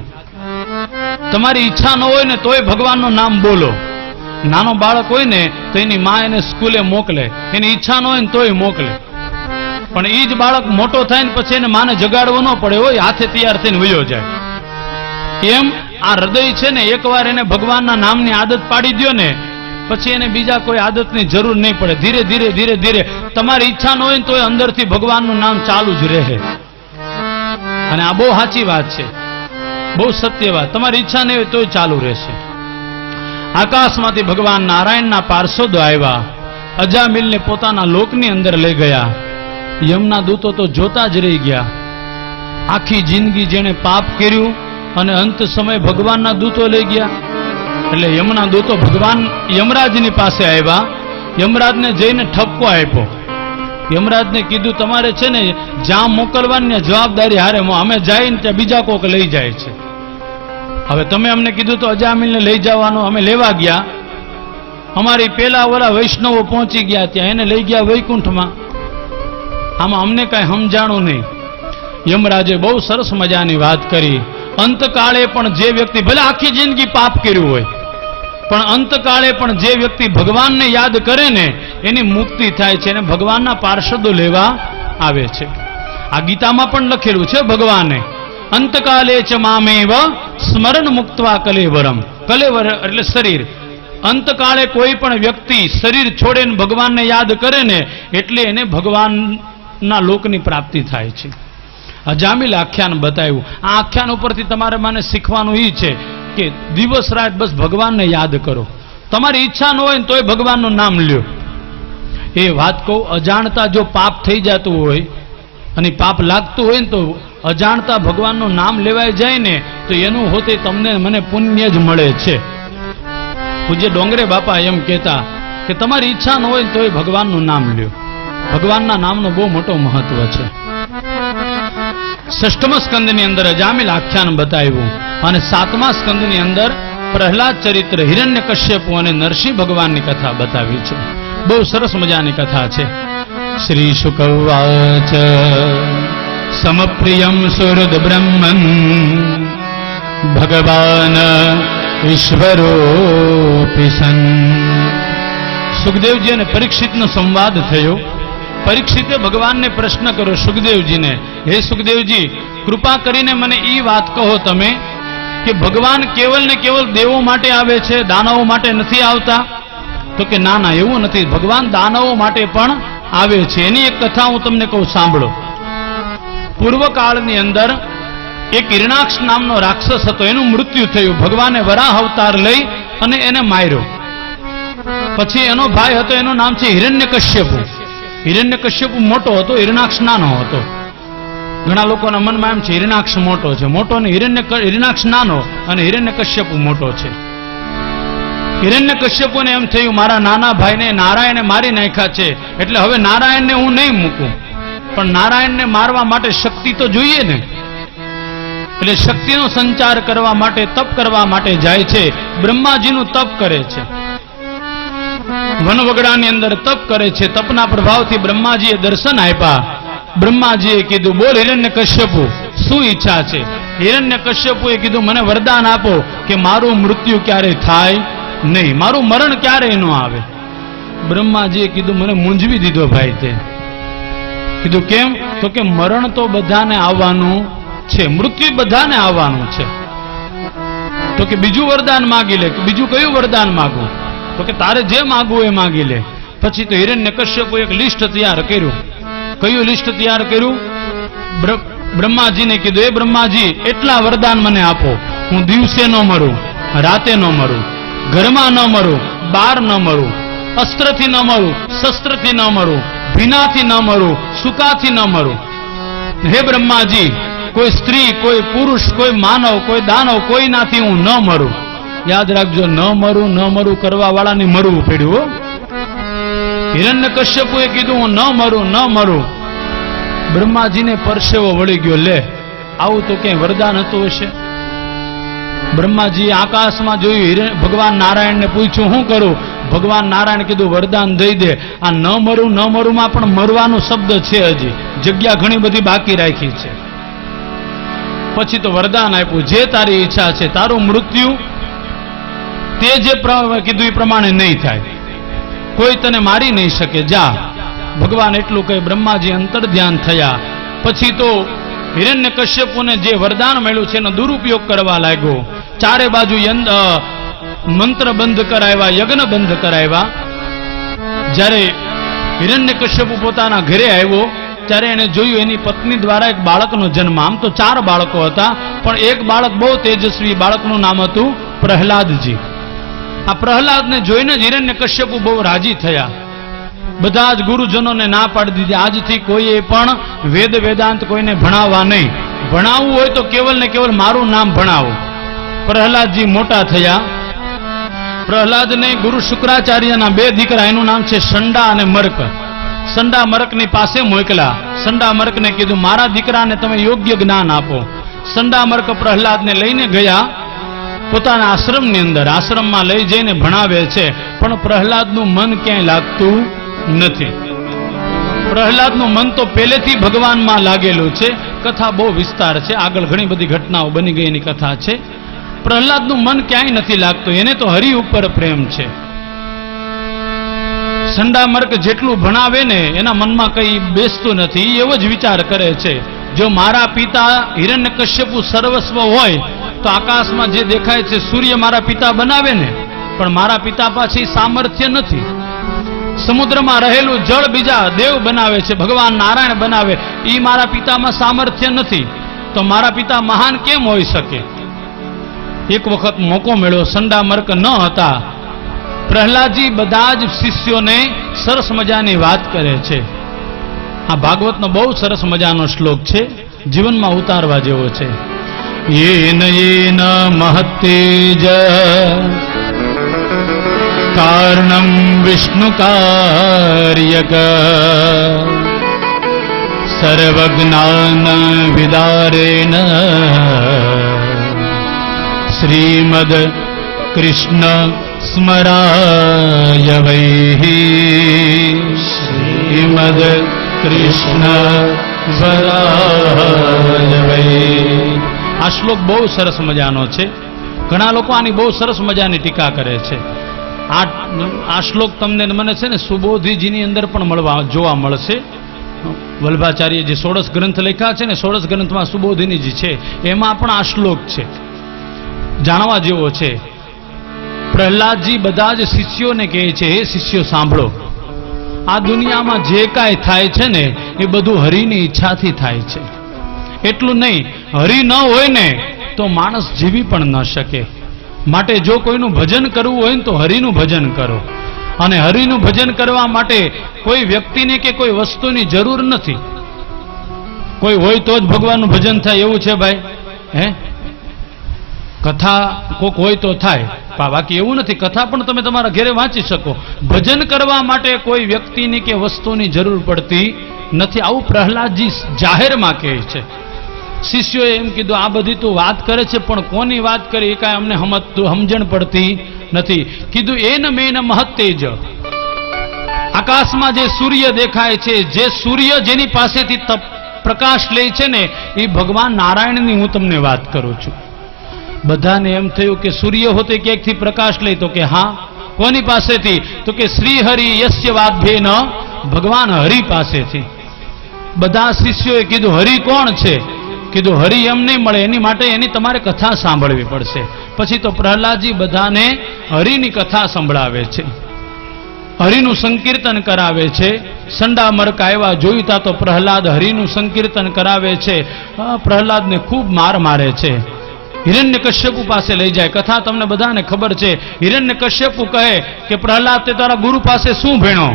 તમારી ઈચ્છા ન હોય ને તોય ભગવાનનું નામ બોલો. નાનો બાળક હોય ને તો એની માં એને સ્કૂલે મોકલે, એની ઈચ્છા ન હોય ને તોય મોકલે, પણ એ જ બાળક મોટો થાય ને પછી એને માને જગાડવો ન પડે, હોય હાથે તૈયાર થઈને વયો જાય. એમ આ હૃદય છે ને, એકવાર એને ભગવાનના નામની આદત પાડી દો ને પછી એને બીજા કોઈ આદતની જરૂર નહીં પડે. ધીરે ધીરે ધીરે ધીરે તમારી ઈચ્છા ન હોય ને તોય અંદરથી ભગવાનનું નામ ચાલુ જ રહે. અને આ બહુ સાચી વાત છે, બહુ સત્ય વાત. તમારી ઈચ્છા નહીં હોય તોય ચાલુ રહેશે. આકાશમાંથી ભગવાન નારાયણના પાર્ષદો આવ્યા, અજામિલને પોતાના લોકની અંદર લઈ ગયા. યમના દૂતો તો જોતા જ રહી ગયા. આખી જિંદગી જેણે પાપ કર્યું અને અંત સમય ભગવાનના દૂતો લઈ ગયા. એટલે યમના દૂતો ભગવાન યમરાજની પાસે આવ્યા. યમરાજને જઈને ઠપકો આપ્યો. યમરાજને કીધું, તમારે છે ને જ્યાં મોકલવાની જવાબદારી હારે, અમે જઈને ત્યાં બીજા કોક લઈ જાય છે. હવે તમે અમને કીધું તો અજામિલને લઈ જવાનું, અમે લેવા ગયા. અમારી પેલા ઓલા વૈષ્ણવો પહોંચી ગયા ત્યાં, એને લઈ ગયા વૈકુંઠમાં. આમાં અમને કઈ સમજાણું નહીં. યમરાજે બહુ સરસ મજાની વાત કરી. અંતકાળે પણ જે વ્યક્તિ ભલે આખી જિંદગી પાપ કર્યું હોય, પણ અંતકાળે પણ જે વ્યક્તિ ભગવાનને યાદ કરે ને એની મુક્તિ થાય છે, અને ભગવાનના પાર્ષદો લેવા આવે છે. આ ગીતામાં પણ લખેલું છે ભગવાને, અંતકાલે ચ મામેવ સ્મરણ મુક્ત્વા કલેવરમ. કલેવર એટલે શરીર. અંતકાળે કોઈ પણ વ્યક્તિ શરીર છોડે ને ભગવાનને યાદ કરે ને એટલે એને ભગવાનના લોકની પ્રાપ્તિ થાય છે. અજામિલ આખ્યાન બતાવ્યું. આ આખ્યાન ઉપરથી તમારે મને શીખવાનું એ છે કે દિવસ રાત બસ ભગવાનને યાદ કરો. તમારી ઈચ્છા ન હોય ને તોય ભગવાનનું નામ લ્યો. એ વાત કહું, અજાણતા જો પાપ થઈ જતું હોય અને પાપ લાગતું હોય ને તો અજાણતા ભગવાનનું નામ લેવાય જાય ને તો એનું હોતે તમને મને પુણ્ય જ મળે છે. પૂજ્ય ડોંગરે બાપા એમ કહેતા કે તમારી ઈચ્છા ન હોય ને તોય ભગવાનનું નામ લ્યો. ભગવાનના નામનો બહુ મોટો મહત્વ છે. ષષ્ઠમ સ્કંદની અંદર અજામિલ આખ્યાન બતાવ્યું અને સાતમા સ્કંદની અંદર પ્રહલાદ ચરિત્ર, હિરણ્યકશ્યપુ અને નરસિંહ ભગવાનની કથા બતાવી છે. બહુ સરસ મજાની કથા છે. શ્રી શુકવાચ સમપ્રિયમ સુહૃદ બ્રહ્મન ભગવાન ઈશ્વરોપી સન. સુખદેવજી અને પરીક્ષિતનો સંવાદ થયો. પરીક્ષિતે ભગવાનને પ્રશ્ન કર્યો સુખદેવજીને, હે સુખદેવજી, કૃપા કરીને મને એ વાત કહો તમે કે ભગવાન કેવલ ને કેવલ દેવો માટે આવે છે, દાનવો માટે નથી આવતા? તો કે ના ના, એવું નથી. ભગવાન દાનવો માટે પણ આવે છે. એની એક કથા હું તમને કહું, સાંભળો. પૂર્વકાળની અંદર એક હિરણાક્ષ નામનો રાક્ષસ હતો. એનું મૃત્યુ થયું. ભગવાને વરાહ અવતાર લઈ અને એને માર્યો. પછી એનો ભાઈ હતો, એનું નામ છે હિરણ્યકશ્યપુ. હિરણ્યકશ્યપુ મોટો હતો, હિરણાક્ષ નાનો હતો. ઘણા લોકોના મનમાં એમ છે હિરણાક્ષ મોટો છે. મોટો ને હિરણાક્ષ નાનો અને હિરણ્યકશ્યપુ મોટો છે. હિરણ્યકશ્યપુને એમ થયું મારા નાના ભાઈને નારાયણે મારી નાખ્યા છે, એટલે હવે નારાયણને હું નહીં મૂકું. પણ નારાયણને મારવા માટે શક્તિ તો જોઈએ ને. એટલે શક્તિનો સંચાર કરવા માટે, તપ કરવા માટે જાય છે. બ્રહ્માજીનું તપ કરે છે. વનવગડાની અંદર તપ કરે છે. તપના પ્રભાવથી બ્રહ્માજીએ દર્શન આપ્યા. બ્રહ્માજીએ કીધું, બોલ હિરણ્યકશ્યપુ, શું ઈચ્છા છે? હિરણ્યકશ્યપુએ કીધું, મને વરદાન આપો કે મારું મૃત્યુ ક્યારે થાય નહીં, મારું મરણ ક્યારે ન આવે. બ્રહ્માજીએ કીધું, મને મૂંઝવી દીધો ભાઈ તે. કીધું કેમ? તો કે મરણ તો બધાને આવવાનું છે, મૃત્યુ બધાને આવવાનું છે. તો કે બીજું વરદાન માગી લે. બીજું કયું વરદાન માગું? તો કે તારે જે માગવું એ માગી લે. પછી તો હિરણ્યકશ્યપુ એક લિસ્ટ તૈયાર કર્યું. કયું લિસ્ટ તૈયાર કર્યું? બ્રહ્માજીને કીધું, એ બ્રહ્માજી, એટલા વરદાન મને આપો. હું દિવસે ન મરું, રાતે ન મરું, ઘરમાં ન મરું, બહાર ન મરું, અસ્ત્રથી ન મરું, શસ્ત્રથી ન મરું, ભીનાથી ન મરું, સુકાથી ન મરું. હે બ્રહ્માજી, કોઈ સ્ત્રી, કોઈ પુરુષ, કોઈ માનવ, કોઈ દાનવ, કોઈનાથી હું ન મરું. યાદ રાખજો, ન મરું કરવા વાળાને મરવું પડ્યું. હિરણ્યકશ્યપુએ કીધું હું ન મરું. બ્રહ્માજીને પરસેવો વળી ગયો. લે, આવું તો ક્યાંય વરદાન હતું હશે? બ્રહ્માજીએ આકાશમાં જોયું, ભગવાન નારાયણને પૂછ્યું શું કરું? ભગવાન નારાયણ કીધું વરદાન દઈ દે. આ ન મરું માં પણ મરવાનો શબ્દ છે, હજી જગ્યા ઘણી બધી બાકી રાખી છે. પછી તો વરદાન આપ્યું, જે તારી ઈચ્છા છે, તારું મૃત્યુ તે જે કીધું એ પ્રમાણે નહીં થાય, કોઈ તને મારી નહીં શકે, જા. ભગવાન એટલું કહી બ્રહ્માજી અંતર ધ્યાન થયા. પછી તો હિરણ્યકશ્યપુને જે વરદાન મળ્યું છે એનો દુરુપયોગ કરવા લાગ્યો. ચારે બાજુ મંત્ર બંધ કરાવ્યા, યજ્ઞ બંધ કરાવ્યા. જ્યારે હિરણ્યકશ્યપુ પોતાના ઘરે આવ્યો ત્યારે એને જોયું એની પત્ની દ્વારા એક બાળકનો જન્મ. આમ તો 4 બાળકો હતા, પણ એક બાળક બહુ તેજસ્વી, બાળકનું નામ હતું પ્રહલાદજી. આ પ્રહલાદને જોઈને જ હિરણ્યકશ્યપુ બહુ રાજી થયા. બધા જ ગુરુજનોને ના પાડી દીધી, આજથી કોઈએ પણ વેદાંત કોઈને ભણાવવા નહીં. ભણાવવું હોય તો કેવલ ને કેવલ મારું નામ ભણાવો. પ્રહલાદજી મોટા થયા. પ્રહલાદને ગુરુ શુક્રાચાર્યના 2 દીકરા, એનું નામ છે સંડા અને મર્ક. સંડા મર્કની પાસે મોકલા. સંડા મર્કને કીધું મારા દીકરાને તમે યોગ્ય જ્ઞાન આપો. સંડા મર્ક પ્રહલાદને લઈને ગયા પોતાના આશ્રમની અંદર. આશ્રમમાં લઈ જઈને ભણાવે છે, પણ પ્રહલાદનું મન ક્યાંય લાગતું નથી. પ્રહલાદનું મન તો પહેલેથી ભગવાનમાં લાગેલું છે. કથા બહુ વિસ્તાર છે, આગળ ઘણી બધી ઘટનાઓ બની ગઈ એની કથા છે. પ્રહલાદનું મન ક્યાંય નથી લાગતું, એને તો હરિ ઉપર પ્રેમ છે. સંડામર્ક જેટલું ભણાવે ને એના મનમાં કંઈ બેસતું નથી. એવો જ વિચાર કરે છે, જો મારા પિતા હિરણ્યકશ્યપુ સર્વસ્વ હોય તો આકાશમાં જે દેખાય છે સૂર્ય મારા પિતા બનાવે ને, પણ મારા પિતા પાછી સામર્થ્ય નથી. સમુદ્રમાં રહેલું જળ બીજા દેવ બનાવે છે, ભગવાન નારાયણ બનાવે, એ મારા પિતામાં સામર્થ્ય નથી, તો મારા પિતા મહાન કેમ હોઈ શકે? એક વખત મોકો મળ્યો, સંડામર્ક ન હતા. પ્રહલાદજી બધા જ શિષ્યોને સરસ મજાની વાત કરે છે. આ ભાગવતનો બહુ સરસ મજાનો શ્લોક છે, જીવનમાં ઉતારવા જેવો છે. યેન યેન મહત્તેજ કારણમ વિષ્ણુ કાર્યક સર્વજ્ઞાન વિદારેણ શ્રીમદ કૃષ્ણ સ્મરાય વૈ. શ્રીમદ કૃષ્ણ સ્મરાય વૈ. આ શ્લોક બહુ સરસ મજાનો છે. ઘણા લોકો આની બહુ સરસ મજાની ટીકા કરે છે. આ શ્લોક તમને મને છે ને સુબોધીજીની અંદર પણ જોવા મળશે. વલ્ભાચાર્ય જે 16 ગ્રંથ લખ્યા છે ને, 16 ગ્રંથમાં સુબોધિનીજી છે, એમાં પણ આ શ્લોક છે, જાણવા જેવો છે. પ્રહલાદજી બધા જ શિષ્યોને કહે છે, હે શિષ્યો સાંભળો, આ દુનિયામાં જે કાંઈ થાય છે ને એ બધું હરિની ઈચ્છાથી થાય છે. એટલું નહીં, હરિ ન હોય ને તો માણસ જીવી પણ ન શકે. માટે જો કોઈનું ભજન કરવું હોય ને તો હરિનું ભજન કરો. અને હરિનું ભજન કરવા માટે કોઈ વ્યક્તિને કે કોઈ વસ્તુની જરૂર નથી. કોઈ હોય તો જ ભગવાનનું ભજન થાય એવું છે ભાઈ? હે, કથા કોક હોય તો થાય, બાકી એવું નથી. કથા પણ તમે તમારા ઘરે વાંચી શકો. ભજન કરવા માટે કોઈ વ્યક્તિની કે વસ્તુની જરૂર પડતી નથી. આવું પ્રહલાદજી જાહેરમાં કહે છે. શિષ્યોએ એમ કીધું, આ બધી તું વાત કરે છે, પણ કોની વાત કરી એ કાંઈ અમને સમજણ પડતી નથી. કીધું એન મેન મહત્તેજ, આકાશમાં જે સૂર્ય દેખાય છે, જે સૂર્ય જેની પાસેથી પ્રકાશ લે છે ને, એ ભગવાન નારાયણની હું તમને વાત કરું છું. બધાને એમ થયું કે સૂર્ય હોતે ક્યાંકથી પ્રકાશ લે, તો કે હા. કોની પાસેથી? તો કે શ્રી હરિ યસ્ય વાભ્યેન, ભગવાન હરિ પાસેથી. બધા શિષ્યોએ કીધું હરિ કોણ છે? કીધું હરિ એમ નહીં મળે, એની માટે એની તમારે કથા સાંભળવી પડશે. પછી તો પ્રહલાદજી બધાને હરિની કથા સંભળાવે છે, હરિનું સંકીર્તન કરાવે છે. સંડામર્ક આવ્યા, જોયું તા તો પ્રહલાદ હરિનું સંકીર્તન કરાવે છે. પ્રહલાદને ખૂબ માર મારે છે. હિરણ્યકશ્યપુ પાસે લઈ જાય. કથા તમને બધાને ખબર છે. હિરણ્યકશ્યપુ કહે કે પ્રહલાદ, તે તારા ગુરુ પાસે શું ભણ્યો?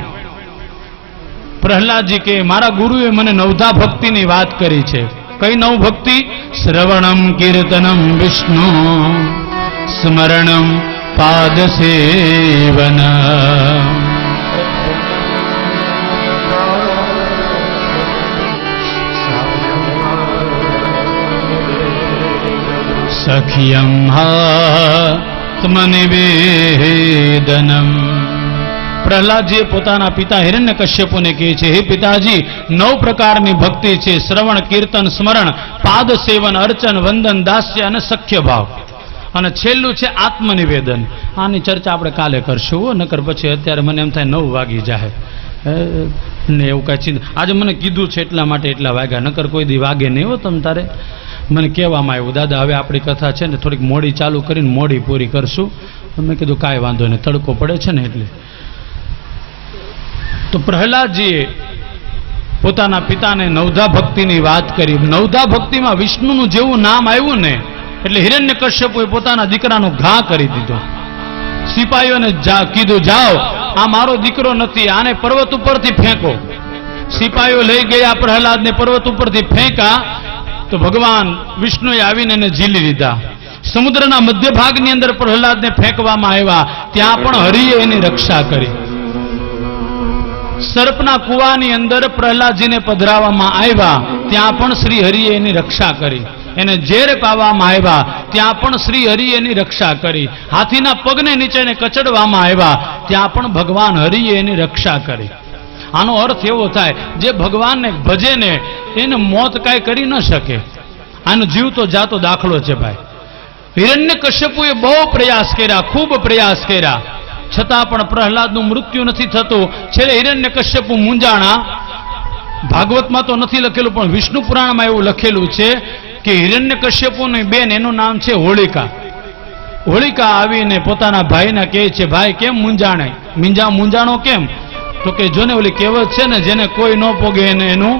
પ્રહલાદજી કે મારા ગુરુએ મને નવધા ભક્તિની વાત કરી છે. કઈ નવ ભક્તિ? શ્રવણમ કીર્તનમ વિષ્ણુ સ્મરણમ પાદ સેવન. સખ્યમ આત્મનિવેદનમ. પ્રહલાદજીએ પોતાના પિતા હિરણ્યકશ્યપુને કહે છે, હે પિતાજી, 9 પ્રકારની ભક્તિ છે. શ્રવણ, કીર્તન, સ્મરણ, પાદ સેવન, અર્ચન, વંદન, દાસ્ય અને સખ્ય ભાવ. અને છેલ્લું છે આત્મનિવેદન. આની ચર્ચા આપણે કાલે કરશું, નકર પછી અત્યારે મને એમ થાય 9 વાગી જાય ને એવું કાંઈ ચિંતા. આજે મને કીધું છે એટલા માટે એટલા વાગ્યા, નકર કોઈ દી વાગે નહીં હો. તમ તારે મને કહેવામાં આવ્યું, દાદા હવે આપણી કથા છે ને થોડીક મોડી ચાલુ કરીને મોડી પૂરી કરશું. મેં કીધું કાંઈ વાંધો નહીં, તડકો પડે છે ને એટલે. તો પ્રહલાદજીએ પોતાના પિતાને નવધા ભક્તિની વાત કરી. નવધા ભક્તિમાં વિષ્ણુનું જેવું નામ આવ્યું ને એટલે હિરણ્યકશ્યપુએ પોતાના દીકરાનો ઘા કરી દીધો. સિપાહીઓને કીધું, જાઓ, આ મારો દીકરો નથી, આને પર્વત ઉપરથી ફેંકો. સિપાહીઓ લઈ ગયા પ્રહલાદને પર્વત ઉપરથી ફેંકા તો ભગવાન વિષ્ણુએ આવીને એને ઝીલી લીધા. સમુદ્રના મધ્ય ભાગની અંદર પ્રહલાદને ફેંકવામાં આવ્યા, ત્યાં પણ હરિએ એની રક્ષા કરી. સર્પના કુવાની અંદર પ્રહલાદજીને પધરાવવામાં આવ્યા, ત્યાં પણ શ્રી હરિએ એની રક્ષા કરી. એને ઝેર પાવામાં આવ્યા, ત્યાં પણ શ્રી હરિએ એની રક્ષા કરી. હાથીના પગને નીચે કચડવામાં આવ્યા, ત્યાં પણ ભગવાન હરિએ એની રક્ષા કરી. આનો અર્થ એવો થાય, જે ભગવાનને ભજે ને એને મોત કાંઈ કરી ન શકે. આનો જીવ તો જાતો દાખલો છે ભાઈ. હિરણ્યકશ્યપુએ બહુ પ્રયાસ કર્યા, ખૂબ પ્રયાસ કર્યા, છતાં પણ પ્રહલાદનું મૃત્યુ નથી થતું. છેલ્લે હિરણ્યકશ્યપુ મૂંઝાણા. ભાગવતમાં તો નથી લખેલું, પણ વિષ્ણુ પુરાણમાં એવું લખેલું છે કે હિરણ્યકશ્યપુની બેન, એનું નામ છે હોળિકા. હોળિકા આવીને પોતાના ભાઈને કહે છે, ભાઈ કેમ મૂંઝાણે? મૂંઝાણો કેમ? તો કે જોને ઓલી કહેવત છે ને, જેને કોઈ ન પોગે એને એનું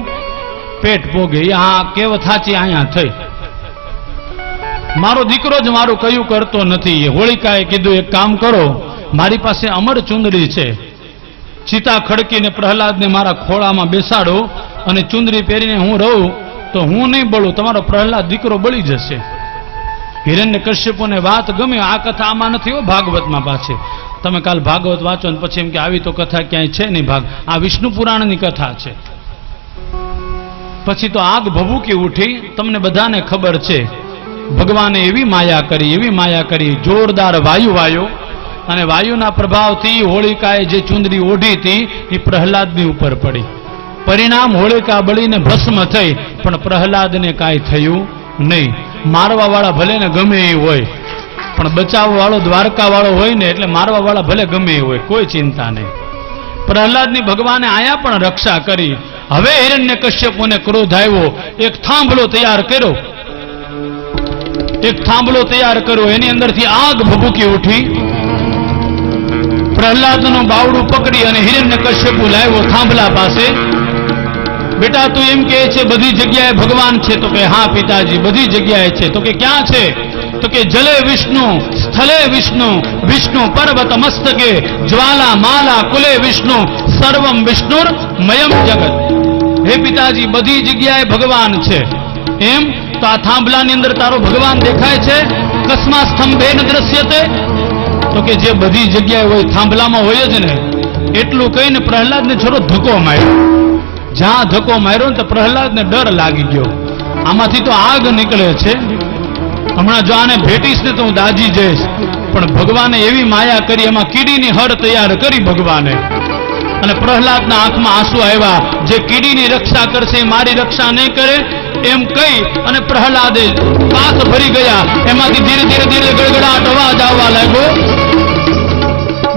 પેટ પોગે. આ કહેવત સાચી અહીંયા થઈ. મારો દીકરો જ મારું કયું કરતો નથી. હોળિકાએ કીધું, એક કામ કરો, મારી પાસે અમર ચુંદડી છે, ચિતા ખડકીને પ્રહલાદને મારા ખોળામાં બેસાડો અને ચુંદડી પહેરીને હું રહું તો હું નહીં બળું, તમારો પ્રહલાદ દીકરો બળી જશે. હિરણ્યકશ્યપુને વાત ગમી. આ કથા આમાં નથી હો, ભાગવતમાં પાછી. તમે કાલ ભાગવત વાંચો ને પછી એમ કે આવી તો કથા ક્યાંય છે નહીં. આ વિષ્ણુ પુરાણની કથા છે. પછી તો આગ ભભૂકી ઉઠી. તમને બધાને ખબર છે, ભગવાને એવી માયા કરી, જોરદાર વાયુ વાયો, અને વાયુના પ્રભાવથી હોળિકાએ જે ચુંદડી ઓઢી હતી એ પ્રહલાદની ઉપર પડી. પરિણામ હોળિકા બળીને ભસ્મ થઈ, પણ પ્રહલાદને કાંઈ થયું નહીં. મારવા વાળા ભલે ને ગમે એ હોય, પણ બચાવવા વાળો દ્વારકા વાળો હોય ને એટલે મારવા વાળા ભલે ગમે એ હોય, કોઈ ચિંતા નહીં. પ્રહલાદની ભગવાને આયા પણ રક્ષા કરી. હવે હિરણ્યકશ્યપુને ક્રોધ આવ્યો. એક થાંભલો તૈયાર કર્યો, એની અંદરથી આગ ભભૂકી ઉઠી. પ્રહલાદનું બાવડું પકડી અને હિરણ્યકશ્યપુ લાવ્યો થાંભલા પાસે. બેટા તું એમ કહે છે બધી જગ્યાએ ભગવાન છે? તો કે હા પિતાજી, બધી જગ્યાએ છે. તો કે ક્યાં છે? તો કે જલે વિષ્ણુ, સ્થલે વિષ્ણુ, વિષ્ણુ પર્વત મસ્તકે, જ્વાલા માલા કુલે વિષ્ણુ, સર્વમ વિષ્ણુર મયમ જગત. હે પિતાજી, બધી જગ્યાએ ભગવાન છે. એમ તો આ થાંભલાની અંદર તારો ભગવાન દેખાય છે? કસ્મા સ્તંભે ન દ્રશ્યતે? તો કે જે બધી જગ્યાએ હોય, થાંભલામાં હોય જ ને. એટલું કહીને પ્રહલાદને થોડો ધક્કો માર્યો. જ્યાં ધક્કો માર્યો ને તો પ્રહલાદને ડર લાગી ગયો. આમાંથી તો આગ નીકળે છે, હમણાં જો આને ભેટીશ ને તો હું દાજી જઈશ. પણ ભગવાને એવી માયા કરી, એમાં કીડીની હળ તૈયાર કરી ભગવાને, અને પ્રહલાદના આંખમાં આંસુ આવ્યા. જે કીડીની રક્ષા કરશે એ મારી રક્ષા નહીં કરે એમ કહી અને પ્રહલાદે પાસ ભરી ગયા. એમાંથી ધીરે ધીરે ગડગડાટ અવાજ આવવા લાગ્યો.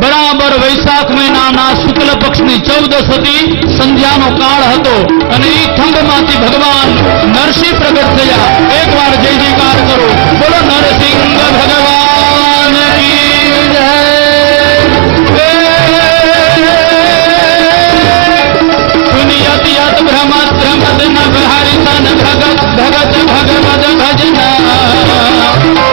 બરાબર વૈશાખ મહિનાના શુક્લ પક્ષની 14 હતી, સંધ્યાનો કાળ હતો, અને એ થંભમાંથી ભગવાન નરસિંહ પ્રગટ થયા. એકવાર જય જયકાર કરો, બોલો નરસિંહ ભગવાન કી જય. પુનિયતિ યત ભ્રમત ન હરિતન ભગત ભગત ભગવદ ભજના.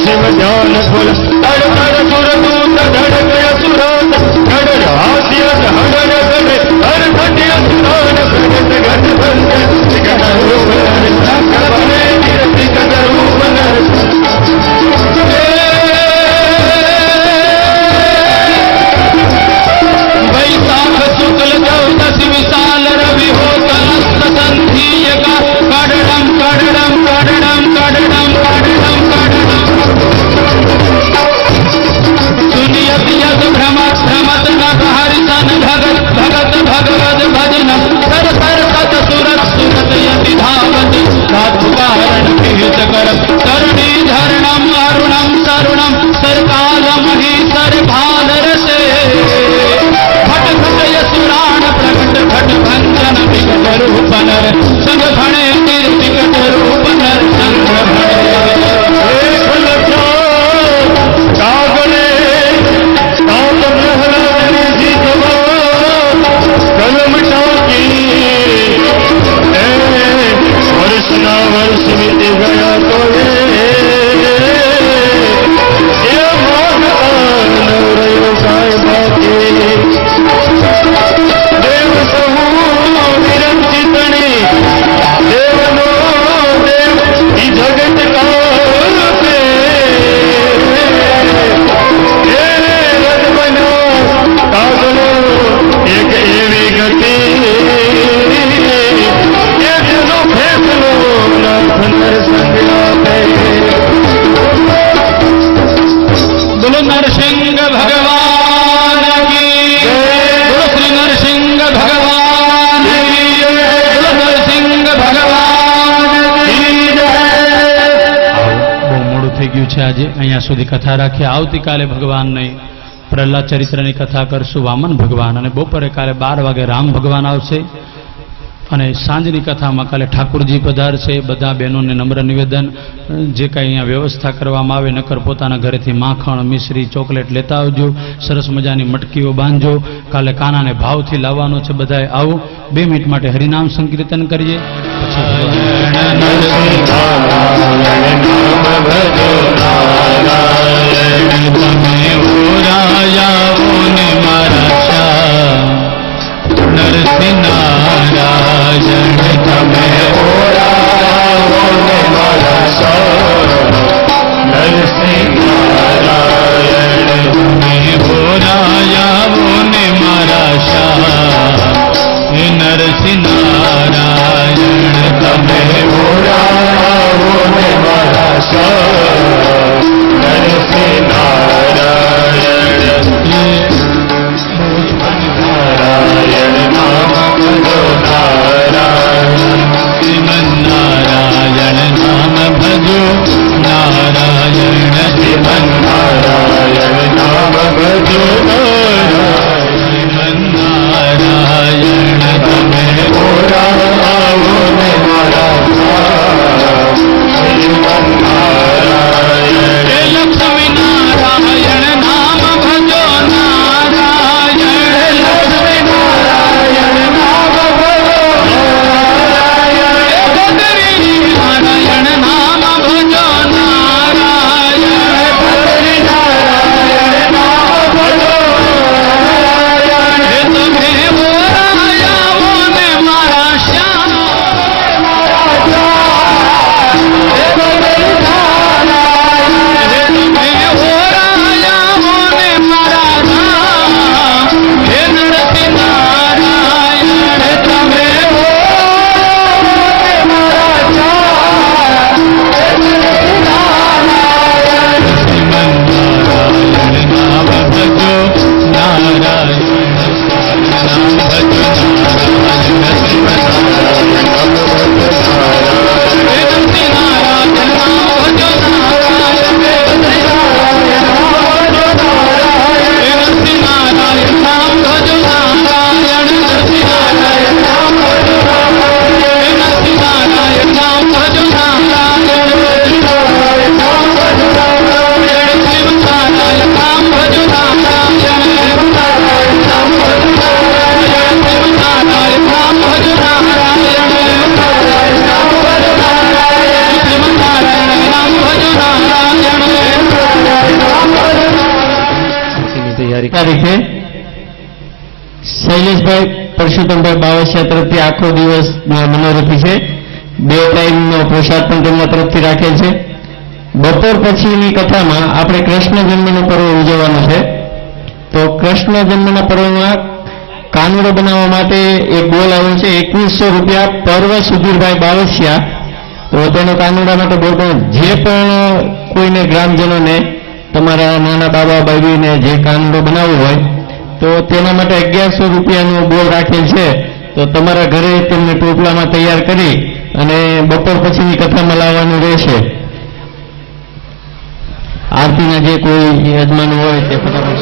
शिव ध्यान फुल तड़ तड़ सुर दूत धड़ गया सुरात धड़ हास्य हर गए हर घटिया सुरान प्रगट घट बंद विकट रूप नर शंकर बने विकट रूप नर वैशाख शुक्ल चौदस विशाल रवि हो कलस्त संधीय का कडडम कडडम कडडम कडडम कडडम कडडम सुनियत यद भ्रमत भ्रमत नभ हरिसन भगत भगत भगवत भजनम सर सर सत सुरत सुरत यति धावत धातु कारण विहित करम तरुणी धरणम अरुणम तरुणम सरकालम ही सर भाल रसे भट भट यसुराण प्रकट भट भंजन विकट रूप नर संग भणे तिर विकट रूप नर संग वर्ष बीत गया तो ये देव सहू विरंचितने देवनो देव जगत का रद बना कागलो एक एवी गति बोलो नरसिंह भगवान की बोलो श्री नरसिंह भगवान की बोलो नरसिंह भगवान की બહુ મોડું થઈ ગયું છે આજે અહીંયા સુધી કથા રાખી આવતીકાલે ભગવાન નહીં પ્રહલાદ ચરિત્રની કથા કરશું વામન ભગવાન અને બપોરે કાલે 12 વાગે રામ ભગવાન આવશે અને સાંજની કથામાં કાલે ઠાકુરજી પધારશે બધા બહેનોને નમ્ર નિવેદન જે કાંઈ અહીંયા વ્યવસ્થા કરવામાં આવે નકર પોતાના ઘરેથી માખણ મિશ્રી ચોકલેટ લેતા આવજો સરસ મજાની મટકીઓ બાંધજો કાલે કાનાને ભાવથી લાવવાનો છે બધાએ આવો 2 મિનિટ માટે હરિનામ સંકીર્તન કરીએ નરસિંહ નારાયણ તમે નરસિંહ નારાયણ તમે ઓરાયાવો ને મારા શાહ હે નરસિંહ નારાયણ તમે ઓરાવો ને મારા શાહ શૈલેષભાઈ પરશુત્તમભાઈ બાવસિયા તરફથી આખો દિવસ મનોરથી છે. 2 ટાઈમનો પ્રસાદ પણ તેમના તરફથી રાખેલ છે. બપોર પછીની કથામાં આપણે કૃષ્ણ જન્મનો પર્વ ઉજવવાનો છે. તો કૃષ્ણ જન્મના પર્વમાં કાનુડો બનાવવા માટે એક બોલ આવ્યો છે. 2100 રૂપિયા પર્વ સુધીરભાઈ બાવસિયા. તો તેનો કાનુડા માટે બોલ પણ જે પણ કોઈને ગ્રામજનોને તમારા નાના બાબા બાબીને જે કાનુડો બનાવવો હોય તો તેના માટે 1100 રૂપિયાનો બોલ રાખેલ છે. તો તમારા ઘરે તેમને ટોપલામાં તૈયાર કરી અને બપોર પછીની કથામાં લાવવાનું રહેશે. આરતીના જે કોઈ યજમાનો હોય તે ફટાફટ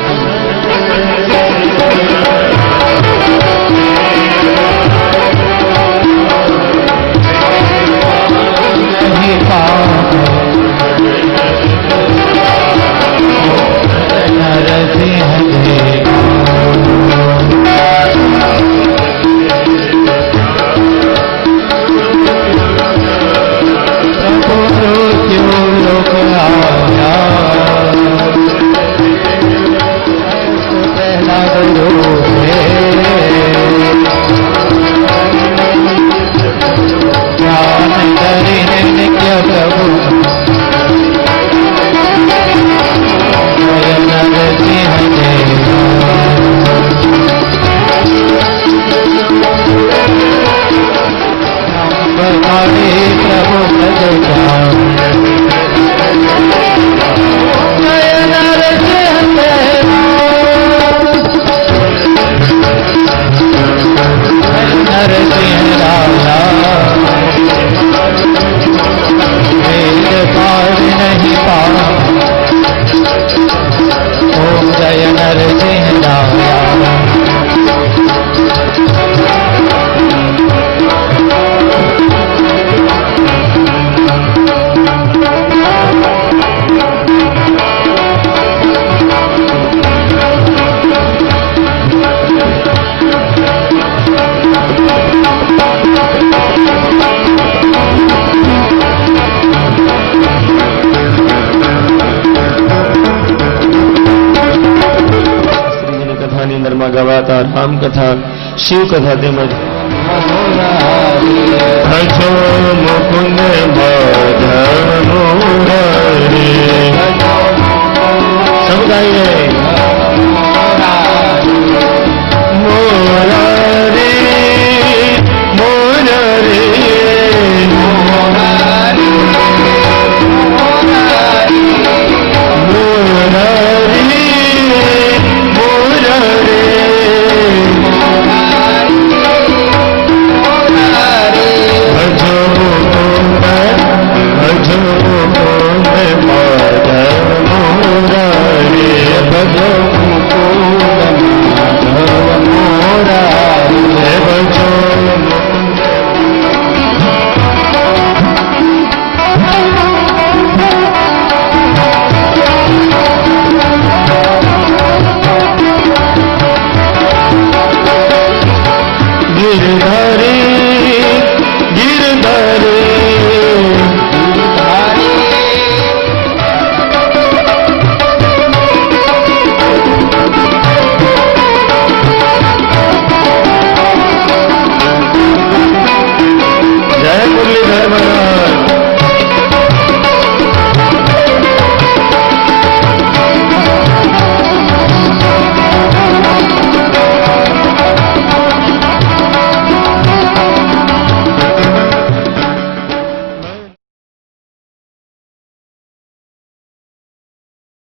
ગવાતા રામકથા શિવકથા તેમજ ભજો મુકુંદ મધુરે સમુદાય